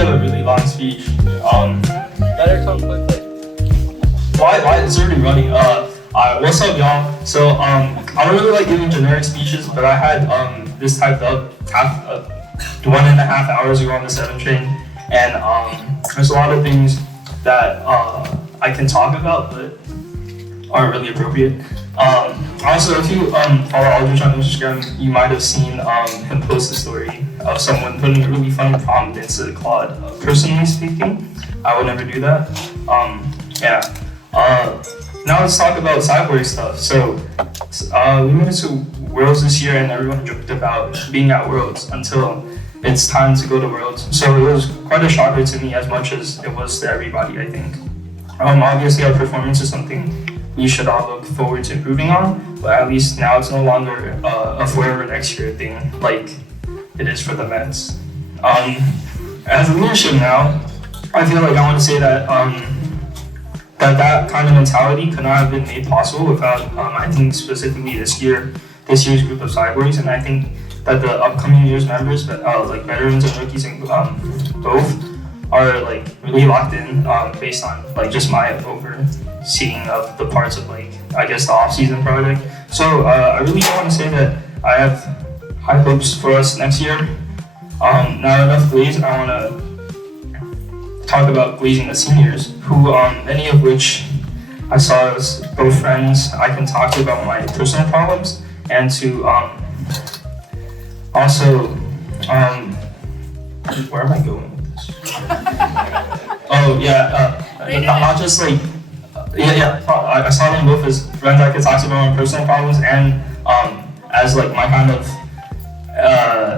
give a really long speech. Better talk quickly. Why it's already running. What's up, y'all? So I don't really like giving generic speeches, but I had this typed up 1.5 hours ago on the 7 train, and there's a lot of things that I can talk about, but aren't really appropriate. Also, if you follow Aldrich on Instagram, you might have seen him post a story of someone putting a really funny prompt into Claude. Personally speaking, I would never do that. Now let's talk about Sciborgs stuff. So we went to Worlds this year, and everyone joked about being at Worlds until it's time to go to Worlds. So it was quite a shocker to me as much as it was to everybody, I think. Obviously, our performance is something we should all look forward to improving on, but at least now it's no longer a forever next year thing like it is for the Mets. As a leadership now, I feel like I want to say that that kind of mentality could not have been made possible without, I think specifically this year's group of Sciborgs, and I think that the upcoming year's members, like veterans and rookies and both, are like really locked in based on like just my overseeing of the parts of like I guess the off-season project. So I really want to say that I have high hopes for us next year. Now enough Glaze, I want to talk about glazing the seniors, who many of which I saw as both friends I can talk to about my personal problems, and to also where am I going with this? Not just like I saw them both as friends I could talk to about my personal problems, and as like my kind of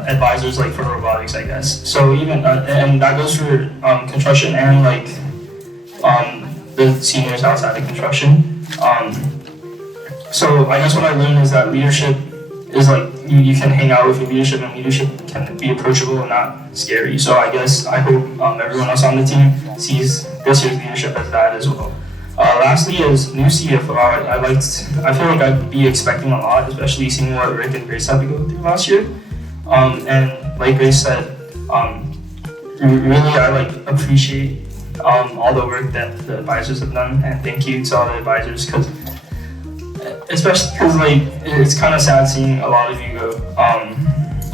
advisors like for robotics, I guess. So even and that goes for construction and like the seniors outside of construction. So I guess what I learned is that leadership is like you can hang out with your leadership, and leadership can be approachable and not scary. So I hope everyone else on the team sees this year's leadership as that as well. Lastly is new CFO. I feel like I'd be expecting a lot, especially seeing what Rick and Grace had to go through last year. And like Grace said, really I appreciate all the work that the advisors have done, and thank you to all the advisors, especially because it's kind of sad seeing a lot of you go.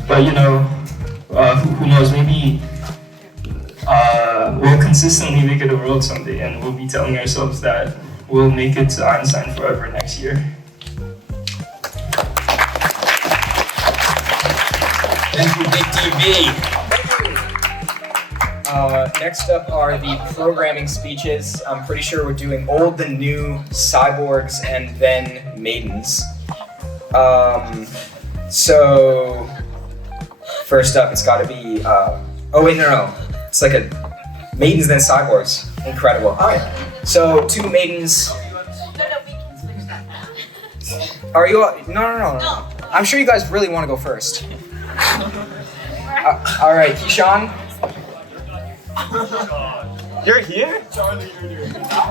But who knows? Maybe we'll consistently make it a world someday, and we'll be telling ourselves that we'll make it to Einstein forever next year. Thank you, Big TV. Next up are the programming speeches. I'm pretty sure we're doing old, the new, Sciborgs, and then Maidens. So first up, it's got to be. No. It's like a Maidens then Sciborgs. Incredible. All right. So 2 Maidens. Are you? No. I'm sure you guys really want to go first. All right, Keyshawn. You're here?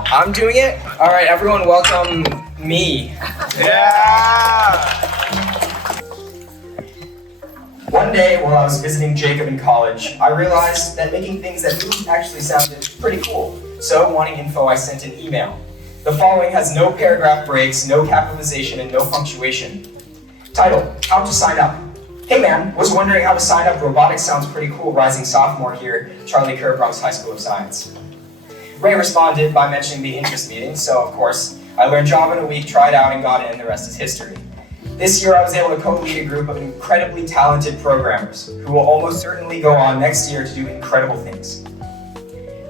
I'm doing it? All right, everyone welcome me. Yeah! One day, while I was visiting Jacob in college, I realized that making things that move actually sounded pretty cool. So, wanting info, I sent an email. The following has no paragraph breaks, no capitalization, and no punctuation. Title, how to sign up. Hey man, was wondering how to sign up. Robotics sounds pretty cool. Rising sophomore here, Charlie Kerr, Bronx High School of Science. Ray responded by mentioning the interest meeting, so of course, I learned Java in a week, tried out, and got in, and the rest is history. This year I was able to co-lead a group of incredibly talented programmers who will almost certainly go on next year to do incredible things.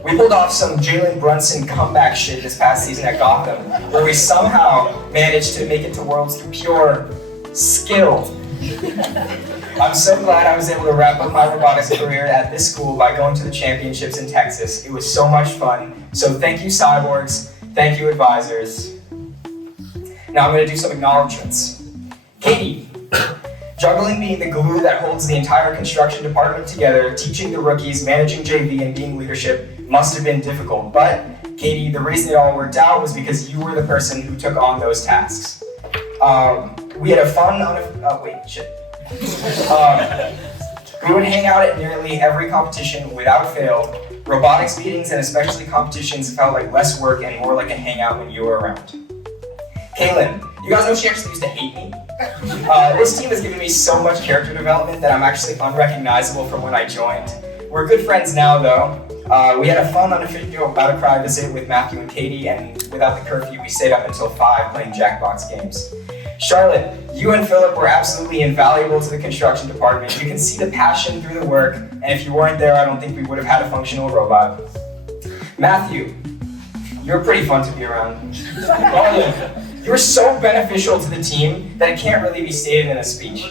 We pulled off some Jalen Brunson comeback shit this past season at Gotham, where we somehow managed to make it to Worlds through pure skill. I'm so glad I was able to wrap up my robotics career at this school by going to the championships in Texas. It was so much fun. So thank you, Sciborgs. Thank you, advisors. Now I'm going to do some acknowledgements. Katie, juggling being the glue that holds the entire construction department together, teaching the rookies, managing JV, and being leadership must have been difficult. But Katie, the reason it all worked out was because you were the person who took on those tasks. We had a fun, We would hang out at nearly every competition without fail. Robotics meetings and especially competitions felt like less work and more like a hangout when you were around. Kaylin, you guys know she actually used to hate me? This team has given me so much character development that I'm actually unrecognizable from when I joined. We're good friends now though. We had a fun unofficial Battle visit with Matthew and Katie, and without the curfew we stayed up until 5 playing Jackbox games. Charlotte, you and Philip were absolutely invaluable to the construction department. You can see the passion through the work, and if you weren't there, I don't think we would have had a functional robot. Matthew, you're pretty fun to be around. You were so beneficial to the team that it can't really be stated in a speech.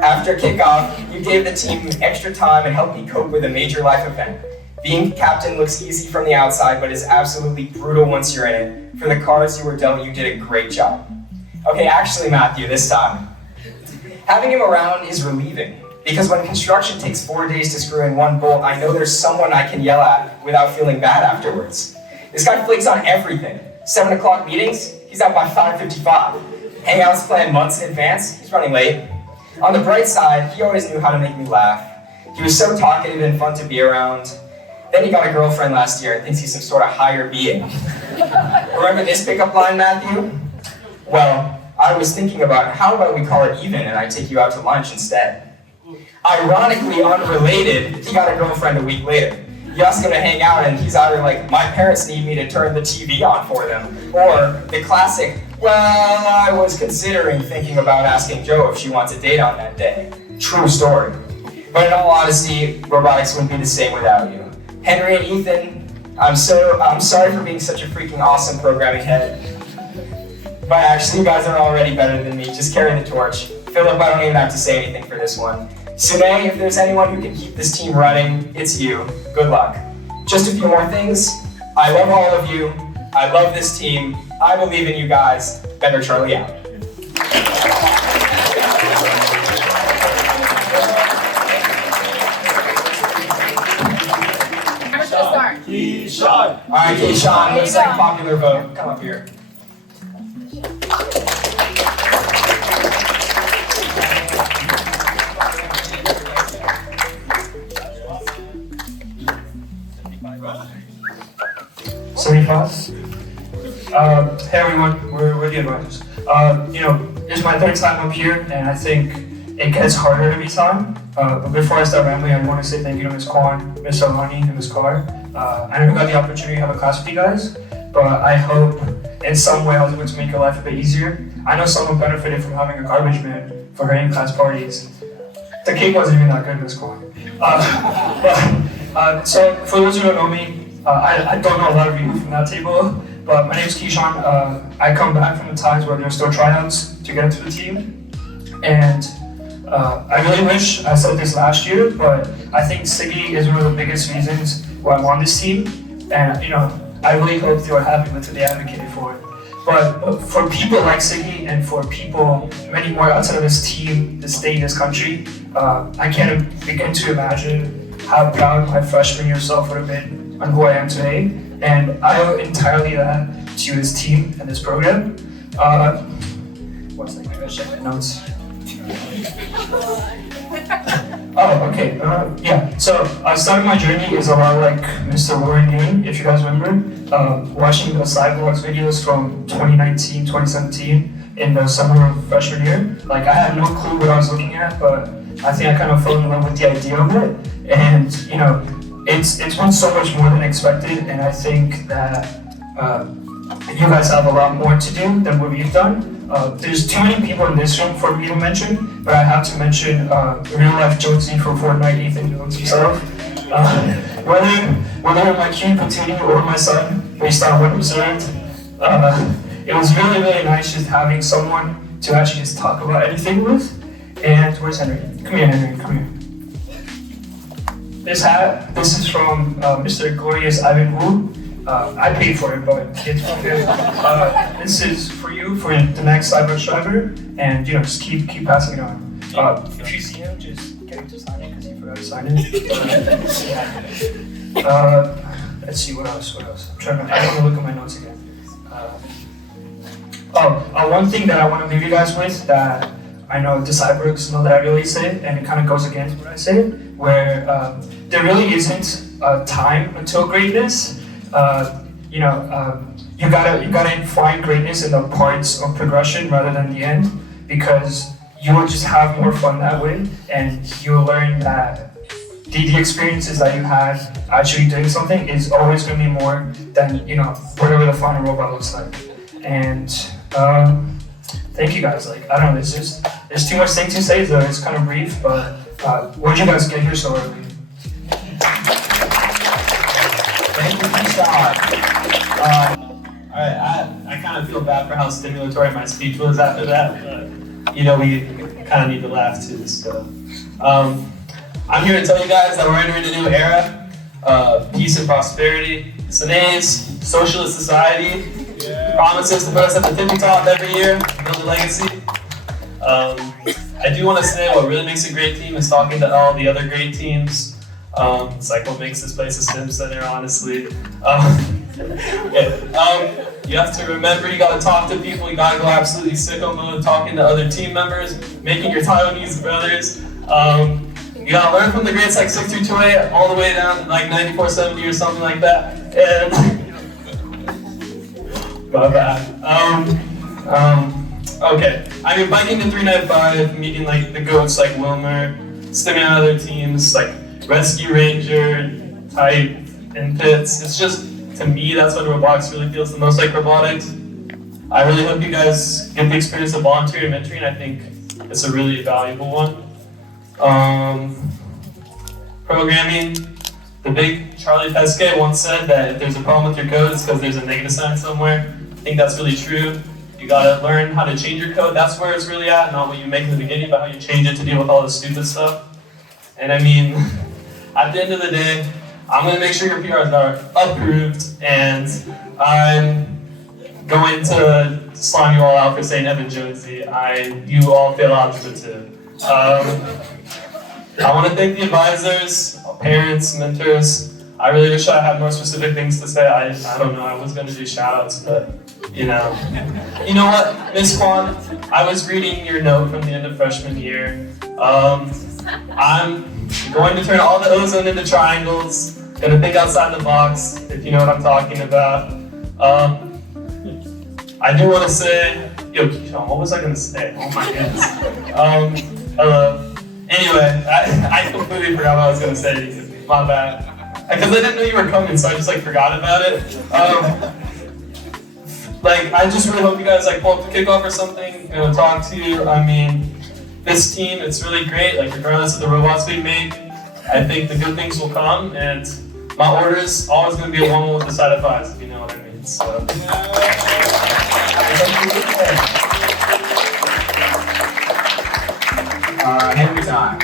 After kickoff, you gave the team extra time and helped me cope with a major life event. Being captain looks easy from the outside, but is absolutely brutal once you're in it. For the cards you were dealt, you did a great job. Okay, actually, Matthew, this time. Having him around is relieving, because when construction takes 4 days to screw in one bolt, I know there's someone I can yell at without feeling bad afterwards. This guy flakes on everything. 7 o'clock meetings, he's out by 5:55. Hangouts planned months in advance, he's running late. On the bright side, he always knew how to make me laugh. He was so talkative and fun to be around. Then he got a girlfriend last year and thinks he's some sort of higher being. Remember this pickup line, Matthew? Well, I was thinking about how about we call it even and I take you out to lunch instead. Ironically unrelated, he got a girlfriend a week later. You ask him to hang out and he's either like, my parents need me to turn the TV on for them, or the classic, well, I was considering thinking about asking Jo if she wants a date on that day. True story. But in all honesty, robotics wouldn't be the same without you. Henry and Ethan, I'm sorry for being such a freaking awesome programming head. But actually, you guys are already better than me. Just carry the torch. Philip, I don't even have to say anything for this one. Sunay, if there's anyone who can keep this team running, it's you. Good luck. Just a few more things. I love all of you. I love this team. I believe in you guys. Better Charlie out. Keyshawn! Alright, Keyshawn, looks like a popular vote. Come up here. Hey everyone, we're the advisors. It's my 3rd time up here, and I think it gets harder every time. But before I start rambling, I want to say thank you to Ms. Kwan, Ms. Alani, and Ms. Carr. I never got the opportunity to have a class with you guys, but I hope in some way I was able to make your life a bit easier. I know someone benefited from having a garbage man for her in-class parties. The cake wasn't even that good, Ms. Kwan. So for those who don't know me, I don't know a lot of you from that table, but my name is Keyshawn. I come back from the times where there's still tryouts to get into the team, and I really wish I said this last year, but I think Siggy is one of the biggest reasons why I won this team, and I really hope they were happy with what they advocated for. But for people like Siggy and for people, many more outside of this team, this state, this country, I can't begin to imagine how proud my freshman year self would have been on who I am today. And I owe entirely that to this team and this program. One second, I gotta check my notes. Oh, okay. Yeah. So I started my journey is a lot like Mr. Sunay Jain, if you guys remember, watching the Sciborgs videos from 2019, 2017 in the summer of freshman year. Like I had no clue what I was looking at, but I think I kind of fell in love with the idea of it. And it's been so much more than expected, and I think that you guys have a lot more to do than what we've done. There's too many people in this room for me to mention, but I have to mention real life Jonesy from Fortnite, Ethan Jones himself. Whether my cute potato or my son, based on what observed, it was really, really nice just having someone to actually just talk about anything with. And where's Henry? Come here, Henry, come here. This hat, this is from Mr. Glorious Ivan Wu. I paid for it, but it's from him. This is for you for the next Sciborgs driver, and just keep passing it on. If you see him, just get him to sign it because he forgot to sign it. Let's see what else. I don't want to look at my notes again. One thing that I want to leave you guys with that I know the Sciborgs know that I really say, and it kind of goes against what I say, where there really isn't a time until greatness. You gotta find greatness in the parts of progression rather than the end, because you will just have more fun that way, and you'll learn that the experiences that you had actually doing something is always going to be more than whatever the final robot looks like. And thank you guys. Like, I don't know, there's too much things to say, so it's kind of brief. But where'd you guys get here so early? Thank you, Keyshawn. I kind of feel bad for how stimulatory my speech was after that, but we kind of need to laugh too. So, I'm here to tell you guys that we're entering a new era of peace and prosperity. Sunay's socialist society promises to put us at the tippy top every year, build a legacy. I do want to say what really makes a great team is talking to all the other great teams. It's like what makes this place a STEM center, honestly. You have to remember, you gotta talk to people, you gotta go absolutely sicko mode, talking to other team members, making your Taiwanese brothers. You gotta learn from the greats like 6328 all the way down to like 9470 or something like that. And my bad. Okay. I mean, biking to 395, meeting like the goats like Wilmer, stimming out other teams like Rescue Ranger, Type, and Pits. It's just, to me, that's what robotics really feels the most like robotics. I really hope you guys get the experience of volunteer mentoring. I think it's a really valuable one. Programming. The big Charlie Pesquet once said that if there's a problem with your code, it's because there's a negative sign somewhere. I think that's really true. You gotta learn how to change your code. That's where it's really at, not what you make in the beginning, but how you change it to deal with all the stupid stuff. And I mean, at the end of the day, I'm gonna make sure your PRs are approved, and I'm going to slime you all out for saying Evan Jonesy. You all fail algebra too. I want to thank the advisors, parents, mentors. I really wish I had more specific things to say. I don't know, I was going to do shout-outs, but you know. You know what, Miss Kwan, I was reading your note from the end of freshman year. I'm going to turn all the ozone into triangles, gonna think outside the box, if you know what I'm talking about. I do want to say, yo, Keyshawn, what was I gonna say? Oh my goodness. Anyway, I completely forgot what I was gonna say. My bad. Because I didn't know you were coming, so I just like forgot about it. I just really hope you guys like pull up the kickoff or something, talk to you. I mean, this team, it's really great. Like regardless of the robots we make, I think the good things will come. And my order is always gonna be a 1 with a side of 5s, if you know what I mean. So. Henry time.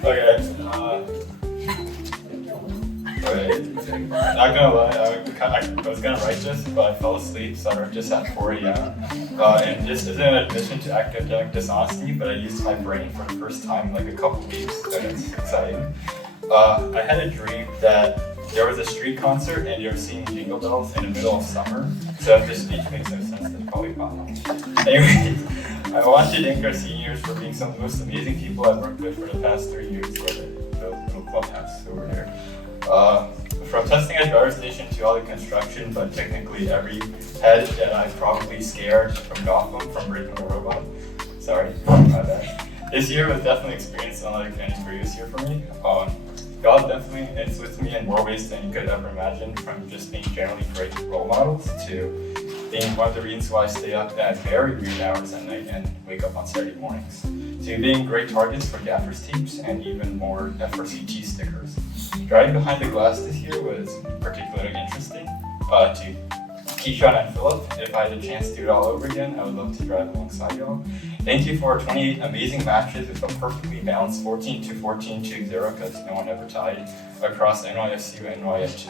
Okay. Not gonna lie, I was gonna write this, but I fell asleep, so I wrote this at 4 a.m. And this isn't an admission to academic dishonesty, but I used my brain for the first time in like a couple weeks, and it's exciting. I had a dream that there was a street concert and you were singing Jingle Bells in the middle of summer. So if this speech makes no sense, that's probably not. Anyway, I want to thank our seniors for being some of the most amazing people I've worked with for the past 3 years, the little clubhouse over here. From testing at driver station to all the construction, but technically every head that I probably scared from Gotham from breaking a robot. Sorry, my bad. This year was definitely an experience unlike any previous year for me. God definitely influenced me in more ways than you could ever imagine, from just being generally great role models to being one of the reasons why I stay up at very weird hours at night and wake up on Saturday mornings, to being great targets for gaffers tapes and even more FRCG stickers. Driving behind the glass this year was particularly interesting. To Keyshawn and Philip, if I had a chance to do it all over again, I would love to drive alongside y'all. Thank you for 28 amazing matches with a perfectly balanced 14-14 2-0, because no one ever tied, across NYSU and NYF2.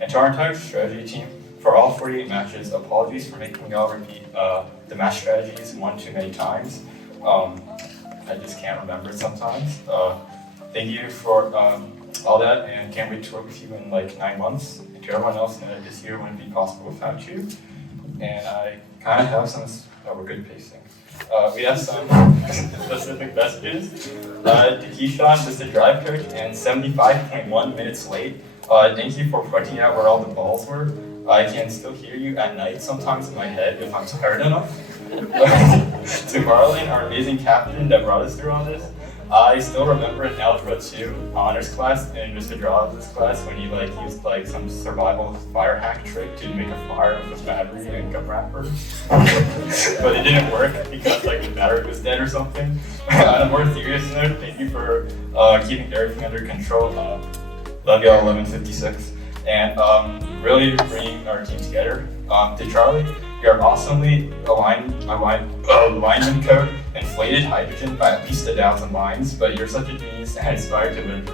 And to our entire strategy team, for all 48 matches, apologies for making y'all repeat the match strategies one too many times. I just can't remember it sometimes. Thank you for all that, and can't wait to work with you in like 9 months. And to everyone else, know that this year wouldn't be possible without you. And I kind of have some, we're good pacing. We have some specific messages. To Keyshawn, just a drive coach, and 75.1 minutes late. Thank you for pointing out where all the balls were. I can still hear you at night, sometimes in my head, if I'm tired enough. To Marlon, our amazing captain that brought us through all this. I still remember in Algebra 2 honors class in Mr. Draws' class when you used some survival fire hack trick to make a fire with a battery and gum wrapper. But it didn't work because the battery was dead or something. On a more serious note, thank you for keeping everything under control. Love y'all, 1156. And really bringing our team together. To Charlie, your awesomely alignment code inflated hydrogen by at least 1,000 lines, but you're such a genius and inspired to live.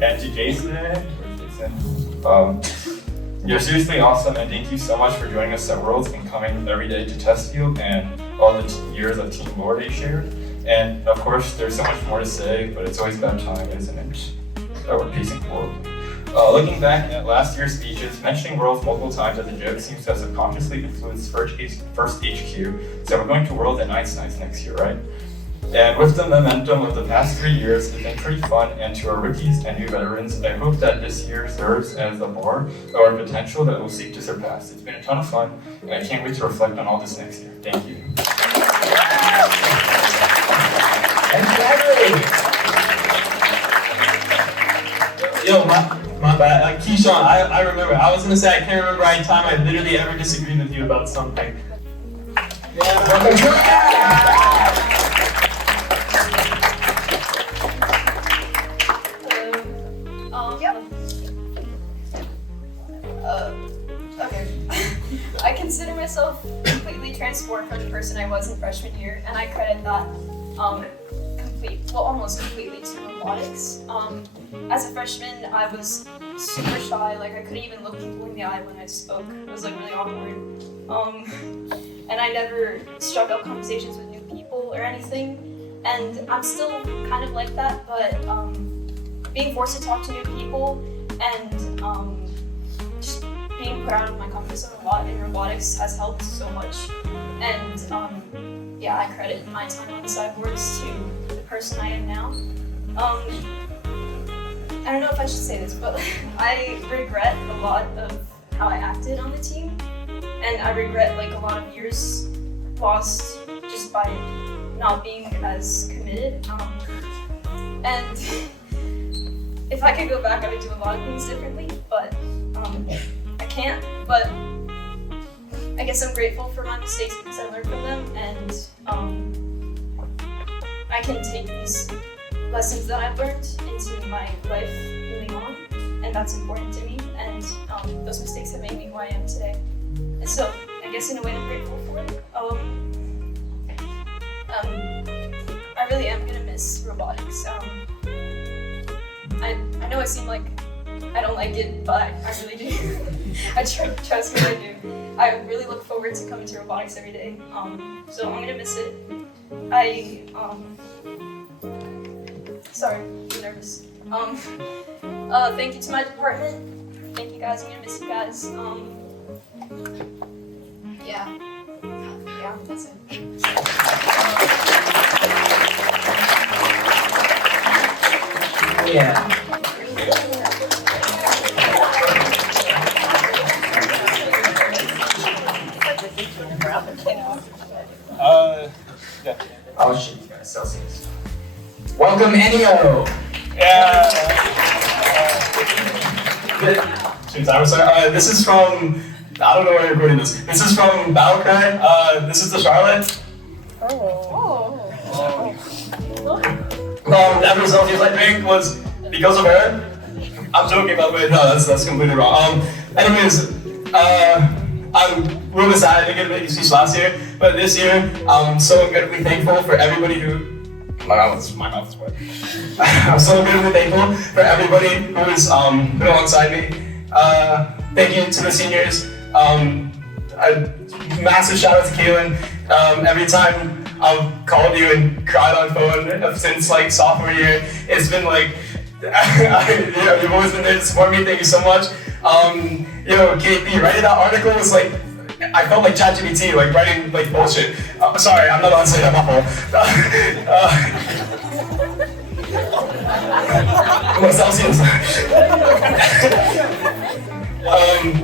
And to Jason, you're seriously awesome, and thank you so much for joining us at Worlds and coming every day to test you and all the years of Team Lore they shared. And of course, there's so much more to say, but it's always about time, isn't it? That we're pacing forward. Looking back at last year's speeches, mentioning Worlds multiple times as a joke seems to have subconsciously influenced first HQ, so we're going to Worlds at Nights next year, right? And with the momentum of the past 3 years, it's been pretty fun, and to our rookies and new veterans, I hope that this year serves as a bar or a potential that we'll seek to surpass. It's been a ton of fun, and I can't wait to reflect on all this next year. Thank you. Yo, my bad. Keyshawn, I remember. I was gonna say I can't remember any time I literally ever disagreed with you about something. Okay. I consider myself completely transformed from the person I was in freshman year, and I credit that almost completely to robotics. As a freshman, I was super shy. I couldn't even look people in the eye when I spoke. It was really awkward. And I never struck up conversations with new people or anything. And I'm still kind of like that, but being forced to talk to new people and just being put out of my comfort zone a lot in robotics has helped so much. And yeah, I credit my time on the Sciborgs to the person I am now. I don't know if I should say this, but I regret a lot of how I acted on the team, and I regret a lot of years lost just by not being as committed. And if I could go back, I would do a lot of things differently, but I can't. But I guess I'm grateful for my mistakes because I learned from them, and I can take these lessons that I've learned into my life moving on, and that's important to me, and those mistakes have made me who I am today. And so, I guess in a way I'm grateful for it. I really am gonna miss robotics. I know I seem like I don't like it, but I really do. Trust me, I do. I really look forward to coming to robotics every day. So I'm gonna miss it. Sorry, I'm nervous. Thank you to my department. Thank you guys, I'm gonna miss you guys. Yeah, that's it. Yeah. Yeah. Oh shit, you guys, Celsius. Welcome, ennio! Yeah. I'm sorry. This is from, I don't know where you're recording this. This is from Battlecry. This is the Charlotte. That result I think was because of her. I'm joking, by the way. No, that's completely wrong. Anyways, I'm really sad I didn't get to make a speech last year, but this year I'm so incredibly thankful for everybody who. My mouth is wet. I'm so incredibly thankful for everybody who's been alongside me. Thank you to the seniors. A massive shout out to Kaylin. Every time I've called you and cried on phone since sophomore year, it's been Yeah, you've always been there to support me. Thank you so much. KP, writing that article was like, I felt like ChatGPT, like writing like bullshit. Sorry, I'm not on saying that. What Celsius?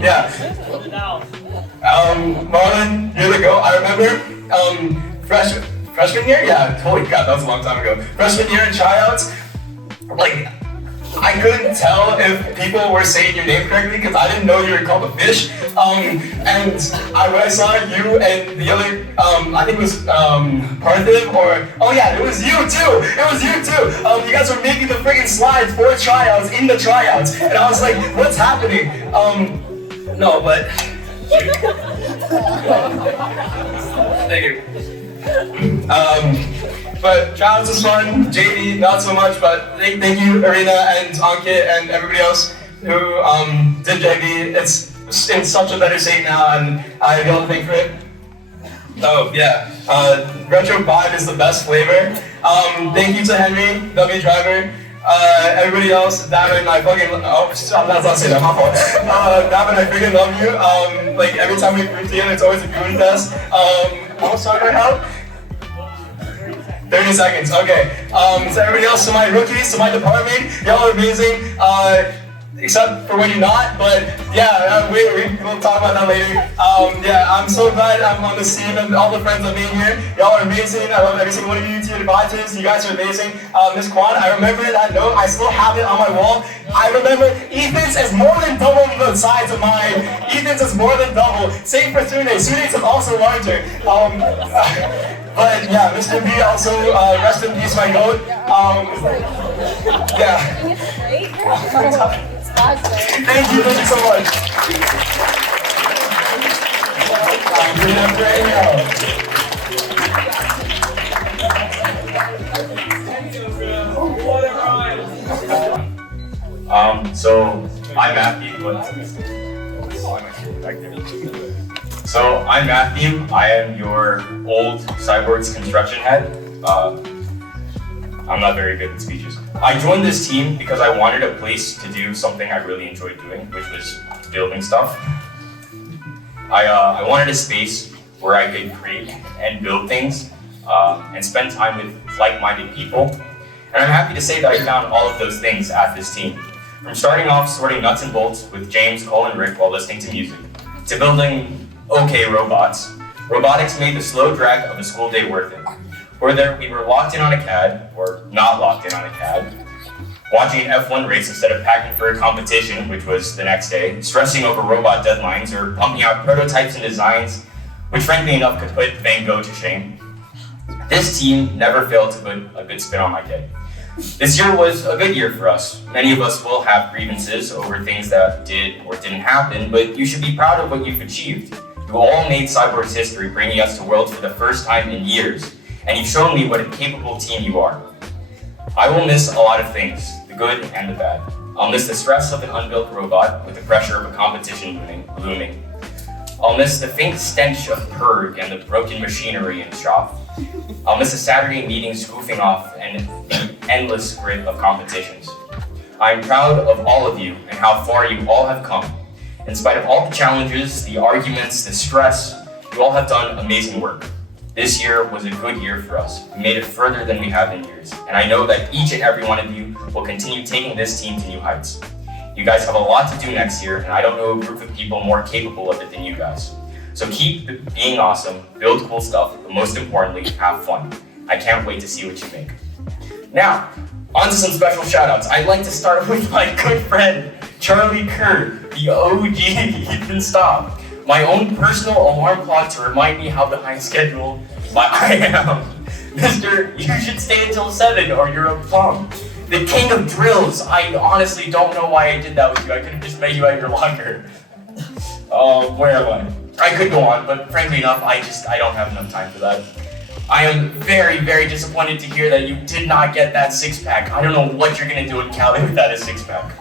Yeah. Marlon, you're the goat. I remember freshman year? Yeah, holy crap, that was a long time ago. Freshman year in tryouts, like, I couldn't tell if people were saying your name correctly because I didn't know you were called a fish. And when I saw you and the other, I think it was Parthiv or, oh yeah, it was you too. It was you too. You guys were making the freaking slides for tryouts in the tryouts. And I was like, what's happening? No, but. Thank you. But tryouts was fun, JD not so much, but thank you Arena and Ankit and everybody else who did JV. It's in such a better state now and I feel to thank for it. Oh yeah, Retro Vibe is the best flavor. Thank you to Henry, W Driver, everybody else, Davin, I fucking, I'm not saying that, my fault. Davin, I freaking love you. Like every time we group together, it's always a goon fest. How much time do I have? 30 seconds, okay. So everybody else, to my rookies, to my department, y'all are amazing. Except for when you're not, but yeah, we'll talk about that later. Yeah, I'm so glad I'm on this team and all the friends I've made here. Y'all are amazing. I love every single one of you, to your advisors. You guys are amazing. Miss Kwan, I remember that note. I still have it on my wall. I remember Ethan's is more than double the size of mine. Ethan's is more than double. Same for Sunay. Sunay's is also larger. But yeah, Mr. B also, rest in peace, my goat. Yeah. Thank you so much. So I'm Matthew. I am your old Sciborgs construction head. I'm not very good at speeches. I joined this team because I wanted a place to do something I really enjoyed doing, which was building stuff. I wanted a space where I could create and build things and spend time with like-minded people. And I'm happy to say that I found all of those things at this team. From starting off sorting nuts and bolts with James, Cole, and Rick while listening to music, to building okay robots, robotics made the slow drag of a school day worth it. Whether we were locked in on a CAD or not locked in on a CAD, watching an F1 race instead of packing for a competition, which was the next day, stressing over robot deadlines, or pumping out prototypes and designs, which frankly enough could put Van Gogh to shame. This team never failed to put a good spin on my day. This year was a good year for us. Many of us will have grievances over things that did or didn't happen, but you should be proud of what you've achieved. You all made Sciborgs history, bringing us to Worlds for the first time in years. And you've shown me what a capable team you are. I will miss a lot of things, the good and the bad. I'll miss the stress of an unbuilt robot with the pressure of a competition looming. I'll miss the faint stench of Purg and the broken machinery in the shop. I'll miss the Saturday meetings goofing off and the endless grid of competitions. I'm proud of all of you and how far you all have come. In spite of all the challenges, the arguments, the stress, you all have done amazing work. This year was a good year for us. We made it further than we have in years, and I know that each and every one of you will continue taking this team to new heights. You guys have a lot to do next year, and I don't know a group of people more capable of it than you guys. So keep being awesome, build cool stuff, but most importantly, have fun. I can't wait to see what you make. Now, on to some special shoutouts. I'd like to start with my good friend, Charlie Kerr, the OG Ethan Stop. My own personal alarm clock to remind me how behind schedule I am. Mr. You should stay until 7 or you're a bum. The king of drills. I honestly don't know why I did that with you. I could have just met you at your locker. Where am I? I could go on, but frankly enough, I don't have enough time for that. I am very, very disappointed to hear that you did not get that 6-pack. I don't know what you're gonna do in Cali without a 6-pack.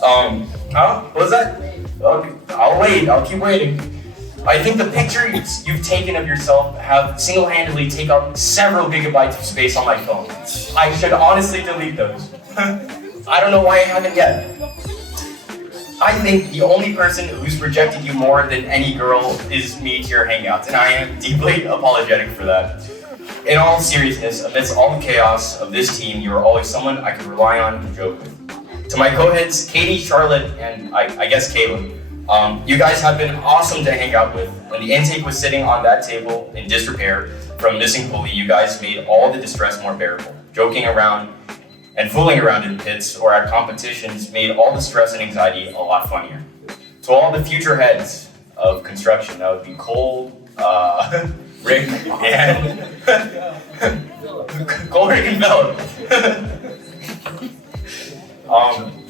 What was that? Okay, I'll wait, I'll keep waiting. I think the pictures you've taken of yourself have single-handedly taken up several gigabytes of space on my phone. I should honestly delete those. I don't know why I haven't yet. I think the only person who's rejected you more than any girl is me to your hangouts, and I am deeply apologetic for that. In all seriousness, amidst all the chaos of this team, you are always someone I can rely on and joke with. To my co-heads, Katie, Charlotte, and I guess Caleb, you guys have been awesome to hang out with. When the intake was sitting on that table in disrepair from missing pulley, you guys made all the distress more bearable. Joking around and fooling around in pits or at competitions made all the stress and anxiety a lot funnier. To all the future heads of construction, that would be Cole, Rick, and Cole, Rick, and Philip.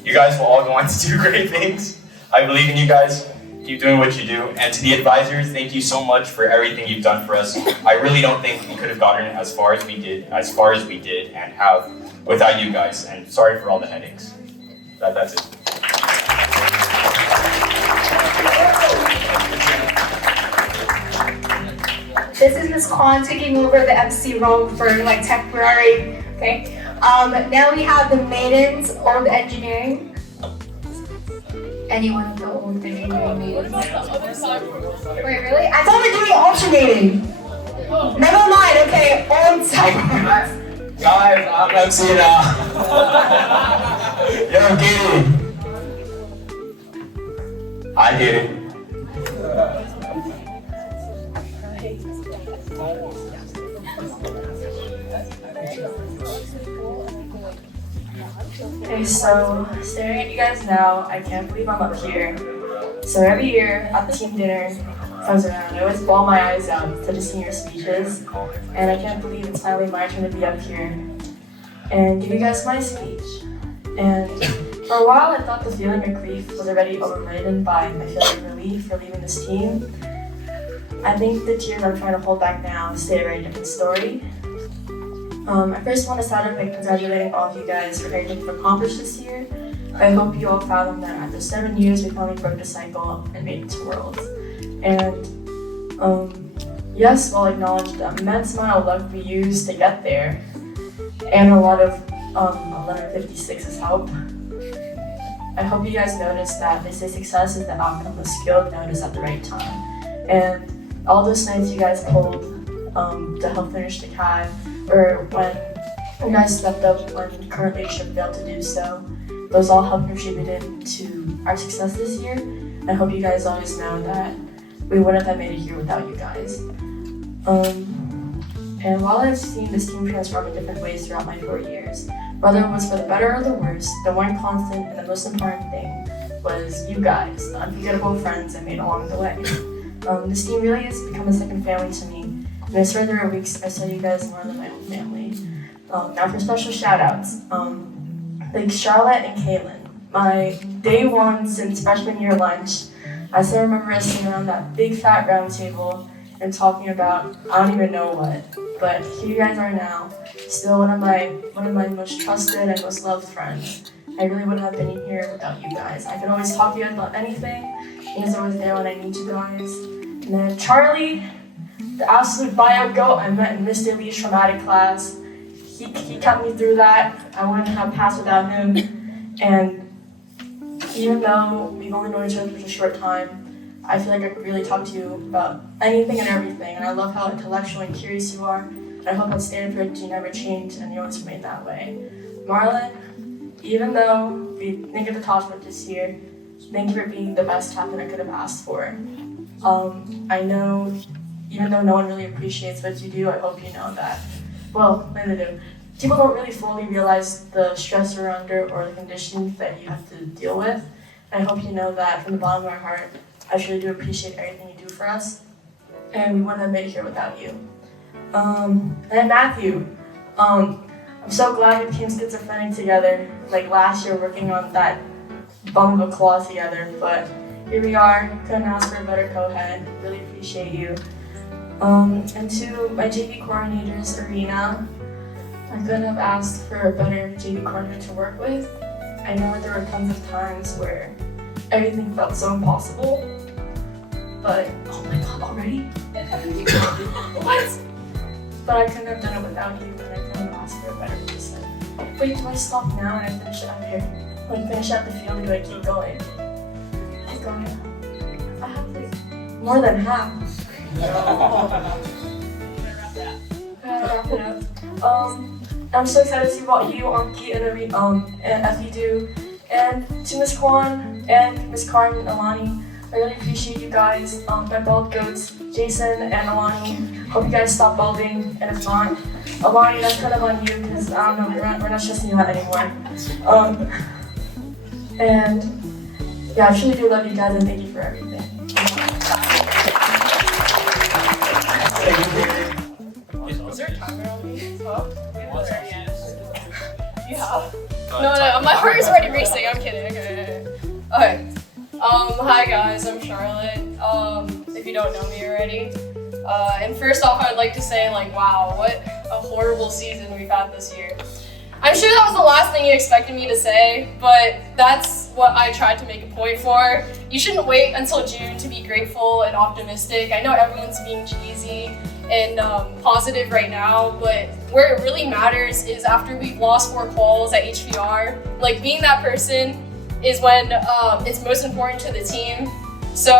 You guys will all go on to do great things. I believe in you guys. Keep doing what you do. And to the advisors, thank you so much for everything you've done for us. I really don't think we could have gotten as far as we did, and have without you guys. And sorry for all the headaches. That's it. This is Miss Kwan taking over the MC role for like temporary. Okay. Now we have the maidens, old engineering. Anyone of the old engineering maidens? Wait, really? I thought we were doing alternating. Never mind. Okay, old Sciborgs. Guys, I'm MC now. Yo, Katie. Hi, Katie. Okay, so staring at you guys now, I can't believe I'm up here. So every year at the team dinner comes around, I always bawl my eyes out to the senior speeches, and I can't believe it's finally my turn to be up here and give you guys my speech. And for a while, I thought the feeling of grief was already overridden by my feeling of relief for leaving this team. I think the tears I'm trying to hold back now stay a very different story. I first want to start off by congratulating all of you guys for everything you've accomplished this year. I hope you all fathom that after 7 years, we finally broke the cycle and made it to Worlds. And yes, I'll acknowledge the immense amount of luck we used to get there, and a lot of 1156's help. I hope you guys notice that they say success is the outcome of skilled notice at the right time. And all those nights you guys pulled to help finish the CAD, or when you guys stepped up when current leadership failed to do so, those all helped contributed to our success this year. I hope you guys always know that we wouldn't have made it here without you guys. And while I've seen this team transform in different ways throughout my 4 years, whether it was for the better or the worse, the one constant and the most important thing was you guys, the unforgettable friends I made along the way. This team really has become a second family to me. And I swear there are weeks I saw you guys more than my own family. Now for special shout outs, like Charlotte and Caitlin, my day one since freshman year lunch, I still remember us sitting around that big fat round table and talking about I don't even know what, but here you guys are now, still one of my most trusted and most loved friends. I really wouldn't have been here without you guys. I could always talk to you guys about anything. You guys are always there when I need you guys. And then Charlie, the absolute bio goat I met in Mr. Lee's traumatic class. He kept me through that. I wouldn't have passed without him. And even though we've only known each other for a short time, I feel like I could really talk to you about anything and everything. And I love how intellectual and curious you are. And I hope at Stanford you never changed and you always remain that way. Marlon, even though we didn't get the top spot this year, thank you for being the best captain I could have asked for. I know, even though no one really appreciates what you do, I hope you know that. Well, maybe they do. People don't really fully realize the stress you're under or the conditions that you have to deal with. And I hope you know that from the bottom of my heart, I truly do appreciate everything you do for us. And we wouldn't have made it here without you. And then Matthew, I'm so glad we became schizophrenic together, like last year working on that bum of a claw together, but here we are, couldn't ask for a better co-head, really appreciate you. And to my JV coordinators, Arena, I couldn't have asked for a better JV coordinator to work with. I know there were tons of times where everything felt so impossible, but oh my god, already? What? But I couldn't have done it without you, and I couldn't have asked for a better person. wait, do I stop now and I finish it up here? Like finish up the field or do I keep going? Keep going. I have like more than half. Wrap it up. I'm so excited to see what you, Anki, and Effie do. And to Miss Kwan and Miss Carmen and Alani, I really appreciate you guys. My bald goats, Jason and Alani. Hope you guys stop balding, and if not, Alani, that's kind of on you because I don't know, we're not stressing you out anymore. And yeah, I truly do love you guys and thank you for everything. Is there a timer on me? Yeah. No, my heart is already racing. I'm kidding. Okay. Hi guys, I'm Charlotte. If you don't know me already. And first off, I'd like to say, like, wow, what a horrible season we've had this year. I'm sure that was the last thing you expected me to say, but that's what I tried to make a point for. You shouldn't wait until June to be grateful and optimistic. I know everyone's being cheesy and positive right now, but where it really matters is after we've lost 4 quals at HVR, like being that person is when it's most important to the team. So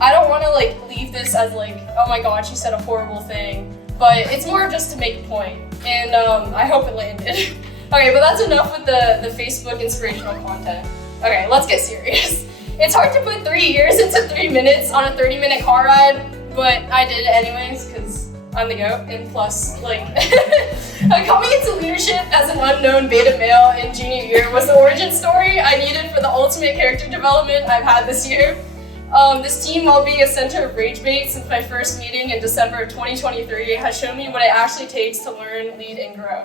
I don't want to like leave this as like, oh my god, she said a horrible thing, but it's more just to make a point, and I hope it landed. Okay, but that's enough with the Facebook inspirational content. Okay, let's get serious. It's hard to put 3 years into 3 minutes on a 30-minute car ride, but I did it anyways because I'm the GOAT, and plus, like, coming into leadership as an unknown beta male in junior year was the origin story I needed for the ultimate character development I've had this year. This team, while being a center of rage bait since my first meeting in December of 2023, has shown me what it actually takes to learn, lead, and grow.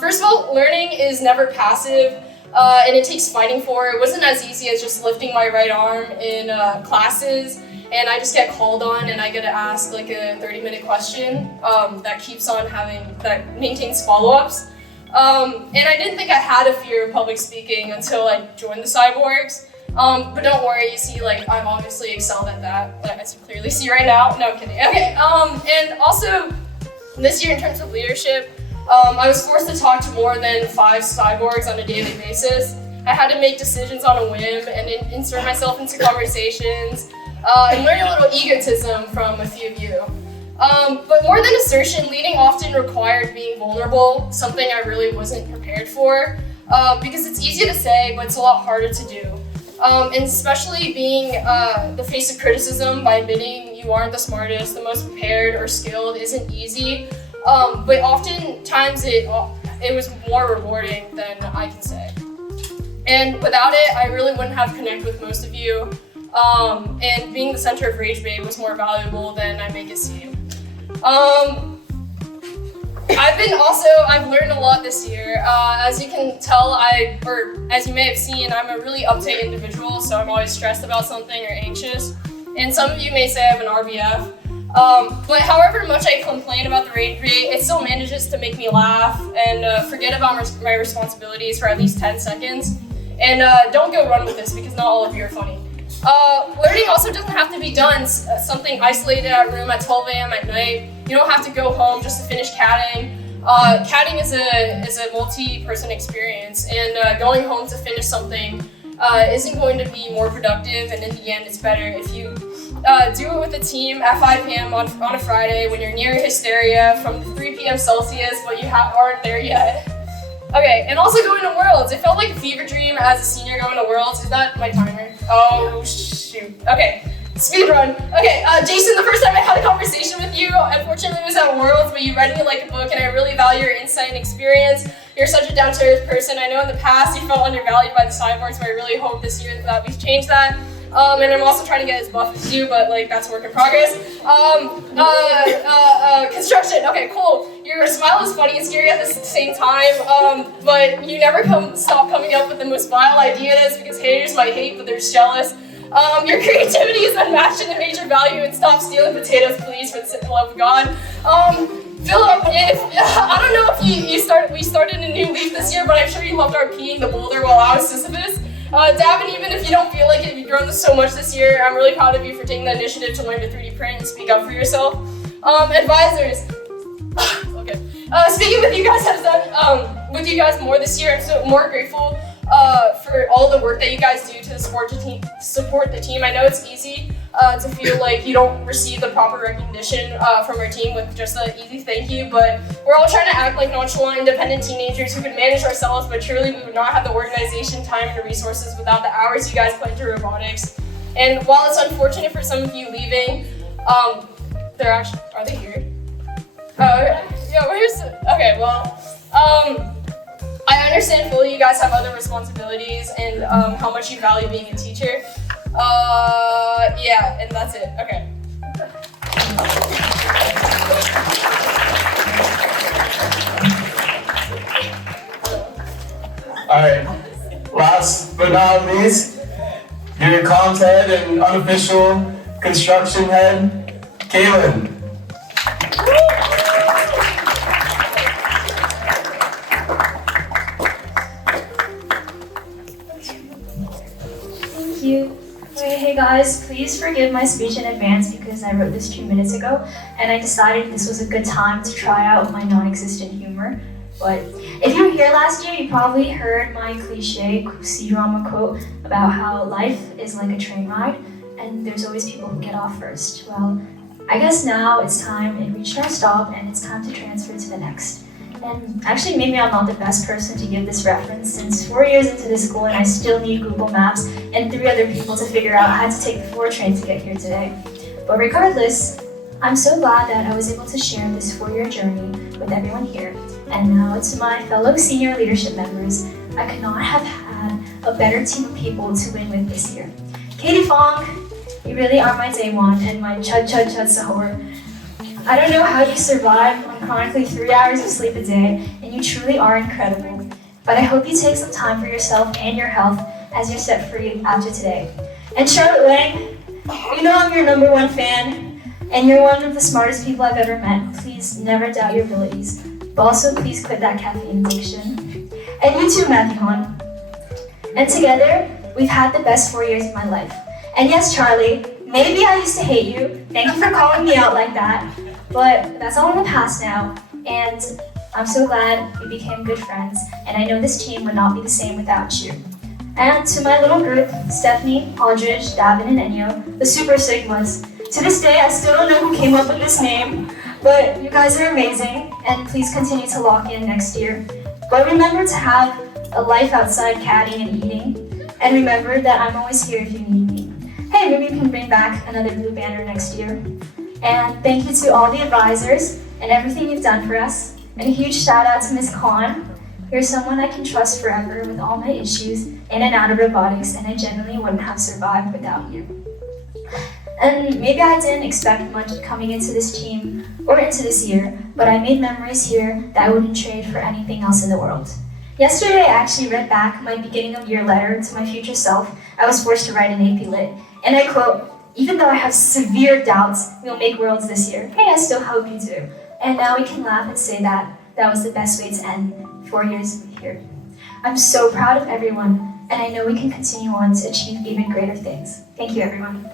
First of all, learning is never passive, and it takes fighting for. It wasn't as easy as just lifting my right arm in classes, and I just get called on and I get to ask like a 30-minute question that maintains follow-ups. And I didn't think I had a fear of public speaking until I joined the Sciborgs. But don't worry, you see, like, I've obviously excelled at that, as you clearly see right now. No, I'm kidding. Okay, and also, this year in terms of leadership, I was forced to talk to more than 5 Sciborgs on a daily basis. I had to make decisions on a whim and insert myself into conversations, and learn a little egotism from a few of you. But more than assertion, leading often required being vulnerable, something I really wasn't prepared for, because it's easy to say, but it's a lot harder to do. And especially being the face of criticism by admitting you aren't the smartest, the most prepared, or skilled isn't easy. But oftentimes it was more rewarding than I can say. And without it, I really wouldn't have connected with most of you. And being the center of Rage Babe was more valuable than I make it seem. I've learned a lot this year. As you can tell, as you may have seen, I'm a really uptight individual, so I'm always stressed about something or anxious. And some of you may say I have an RBF. But however much I complain about the rage rate, it still manages to make me laugh and forget about my responsibilities for at least 10 seconds. And don't go run with this because not all of you are funny. Learning also doesn't have to be done something isolated at a room at 12 a.m. at night. You don't have to go home just to finish catting. Catting is a multi-person experience, and going home to finish something isn't going to be more productive, and in the end it's better if you do it with a team at 5 p.m. on a Friday when you're near hysteria from 3 p.m. Celsius, but you aren't there yet. Okay, and also going to Worlds. It felt like a fever dream as a senior going to Worlds. Is that my timer? Oh, shoot. Okay, speed run. Okay, Jason, the first time I had a conversation with you, unfortunately it was at Worlds, but you read me like a book, and I really value your insight and experience. You're such a down-to-earth person. I know in the past you felt undervalued by the Sciborgs, but I really hope this year that we've changed that. And I'm also trying to get as buff as you, but like that's a work in progress. Construction. Okay, cool. Your smile is funny and scary at the same time, but you never stop coming up with the most vile ideas because haters might hate, but they're jealous. Your creativity is unmatched and a major value, and stop stealing potatoes, please, for the love of God. Philip, I don't know if we started a new leaf this year, but I'm sure you loved our peeing the boulder while I was Sisyphus. Davin, even if you don't feel like it, you've grown so much this year, I'm really proud of you for taking the initiative to learn to 3D print and speak up for yourself. Advisors. Okay. Speaking with you guys have done with you guys more this year, I'm so more grateful for all the work that you guys do to support the team. I know it's easy to feel like you don't receive the proper recognition from our team with just an easy thank you, but we're all trying to act like nonchalant, independent teenagers who can manage ourselves, but truly we would not have the organization, time, and the resources without the hours you guys put into robotics. And while it's unfortunate for some of you leaving, they're actually, are they here? Yeah, okay, well, I understand fully you guys have other responsibilities and how much you value being a teacher. Yeah, and that's it. Okay. Alright, last but not least, your comms head and unofficial construction head, Kaylin. Thank you. Hey guys, please forgive my speech in advance because I wrote this 2 minutes ago and I decided this was a good time to try out my non-existent humor. But if you were here last year, you probably heard my cliche C-drama quote about how life is like a train ride and there's always people who get off first. Well, I guess now it's time, it reached our stop and it's time to transfer to the next. And actually, maybe I'm not the best person to give this reference since 4 years into this school and I still need Google Maps and 3 other people to figure out how to take the 4 train to get here today. But regardless, I'm so glad that I was able to share this 4-year journey with everyone here. And now to my fellow senior leadership members, I could not have had a better team of people to win with this year. Katie Fong, you really are my day one and my chud sahur. I don't know how you survive on chronically 3 hours of sleep a day, and you truly are incredible. But I hope you take some time for yourself and your health as you're set free after today. And Charlotte Wang, you know I'm your #1 fan, and you're one of the smartest people I've ever met. Please never doubt your abilities, but also please quit that caffeine addiction. And you too, Matthew Han. And together, we've had the best 4 years of my life. And yes, Charlie, maybe I used to hate you. Thank you for calling me out like that. But that's all in the past now, and I'm so glad we became good friends, and I know this team would not be the same without you. And to my little group, Stephanie, Aldridge, Davin, and Ennio, the Super Sigmas. To this day, I still don't know who came up with this name, but you guys are amazing, and please continue to lock in next year. But remember to have a life outside caddying and eating, and remember that I'm always here if you need me. Hey, maybe we can bring back another blue banner next year. And thank you to all the advisors and everything you've done for us. And a huge shout out to Ms. Khan. You're someone I can trust forever with all my issues in and out of robotics, and I genuinely wouldn't have survived without you. And maybe I didn't expect much coming into this team or into this year, but I made memories here that I wouldn't trade for anything else in the world. Yesterday I actually read back my beginning of year letter to my future self. I was forced to write an AP Lit, and I quote, "Even though I have severe doubts we'll make worlds this year, hey, I still hope you do." And now we can laugh and say that was the best way to end 4 years here. I'm so proud of everyone, and I know we can continue on to achieve even greater things. Thank you, everyone.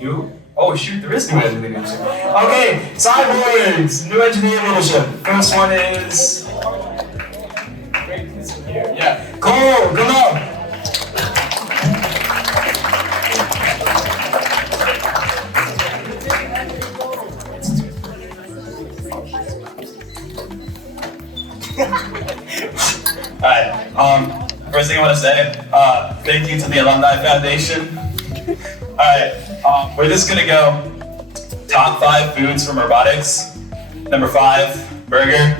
You? Oh shoot, there is new engineering leadership. Okay, Sciborgs, new engineering leadership. First one is... Yeah, Cole, come on! Alright, first thing I want to say, thank you to the Alumni Foundation. Alright, we're just gonna go top 5 foods from robotics. Number 5, burger.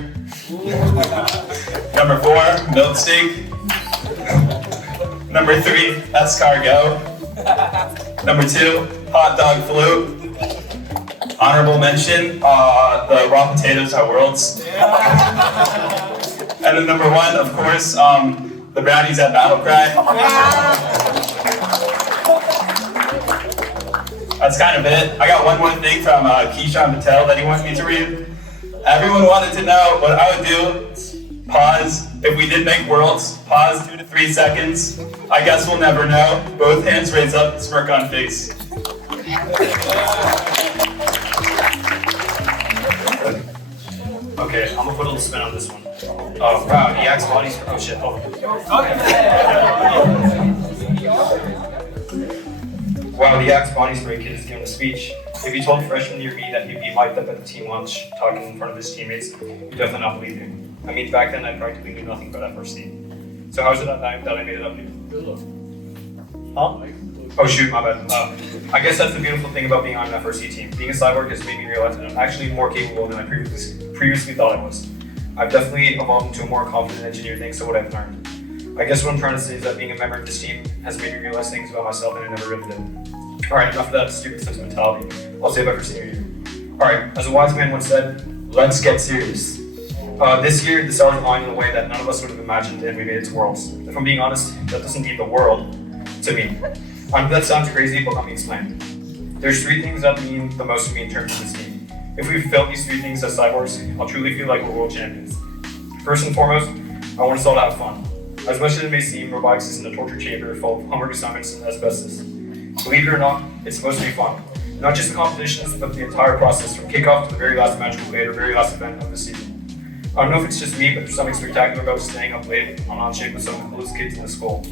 Number 4, milk steak. Number 3, escargot. Number 2, hot dog float. Honorable mention, the raw potatoes at Worlds. And then number 1, of course, the brownies at Battle Cry. That's kind of it. I got one more thing from Keishan Patel that he wants me to read. Everyone wanted to know what I would do Pause. If we did make worlds, pause 2 to 3 seconds. I guess we'll never know. Both hands raised up, smirk on face. Okay, I'm gonna put a little spin on this one. Oh, wow, he acts bodies. Oh shit. Oh. Wow, the Axe Body Spray kid is giving a speech. If you told freshman year me that he'd be mic'd up at the team lunch talking in front of his teammates, you'd definitely not believe him. I mean, back then I practically knew nothing about FRC. So how is it that I made it up here? Huh? Oh shoot, my bad. I guess that's the beautiful thing about being on an FRC team. Being a cyborg has made me realize that I'm actually more capable than I previously thought I was. I've definitely evolved into a more confident engineer thanks to what I've learned. I guess what I'm trying to say is that being a member of this team has made me realize things about myself that I never really did. Alright, enough of that stupid sentimentality. I'll save that for senior year. Alright, as a wise man once said, let's get serious. This year, the stars aligned in a way that none of us would have imagined, and we made it to Worlds. If I'm being honest, that doesn't mean the world to me. I know that sounds crazy, but let me explain. There's 3 things that mean the most to me in terms of this team. If we fulfill these 3 things as Sciborgs, I'll truly feel like we're world champions. First and foremost, I want us all to have fun. As much as it may seem, robotics isn't a torture chamber full of homework assignments and asbestos. Believe it or not, it's supposed to be fun. Not just the competitions, but the entire process, from kickoff to the very last match we played or very last event of the season. I don't know if it's just me, but there's something spectacular about staying up late on shape with some of the coolest kids in the school.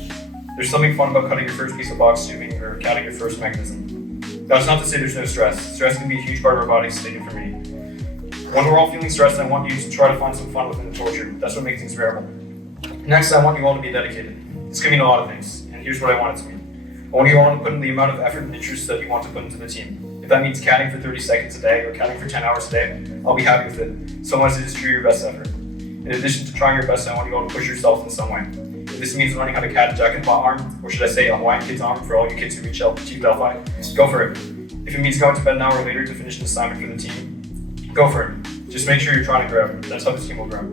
There's something fun about cutting your first piece of box tubing or counting your first mechanism. That's not to say there's no stress. Stress can be a huge part of robotics, taken for me. When we're all feeling stressed, I want you to try to find some fun within the torture. That's what makes things bearable. Next, I want you all to be dedicated. This can mean a lot of things, and here's what I want it to mean. I want you all to put in the amount of effort and interest that you want to put into the team. If that means counting for 30 seconds a day or counting for 10 hours a day, I'll be happy with it, so long as it is truly your best effort. In addition to trying your best, I want you all to push yourself in some way. If this means learning how to cat a Jack and Pot arm, or should I say a Hawaiian kid's arm for all you kids who reach out to Chief Delphi, go for it. If it means going to bed an hour later to finish an assignment for the team, go for it. Just make sure you're trying to grow. That's how this team will grow.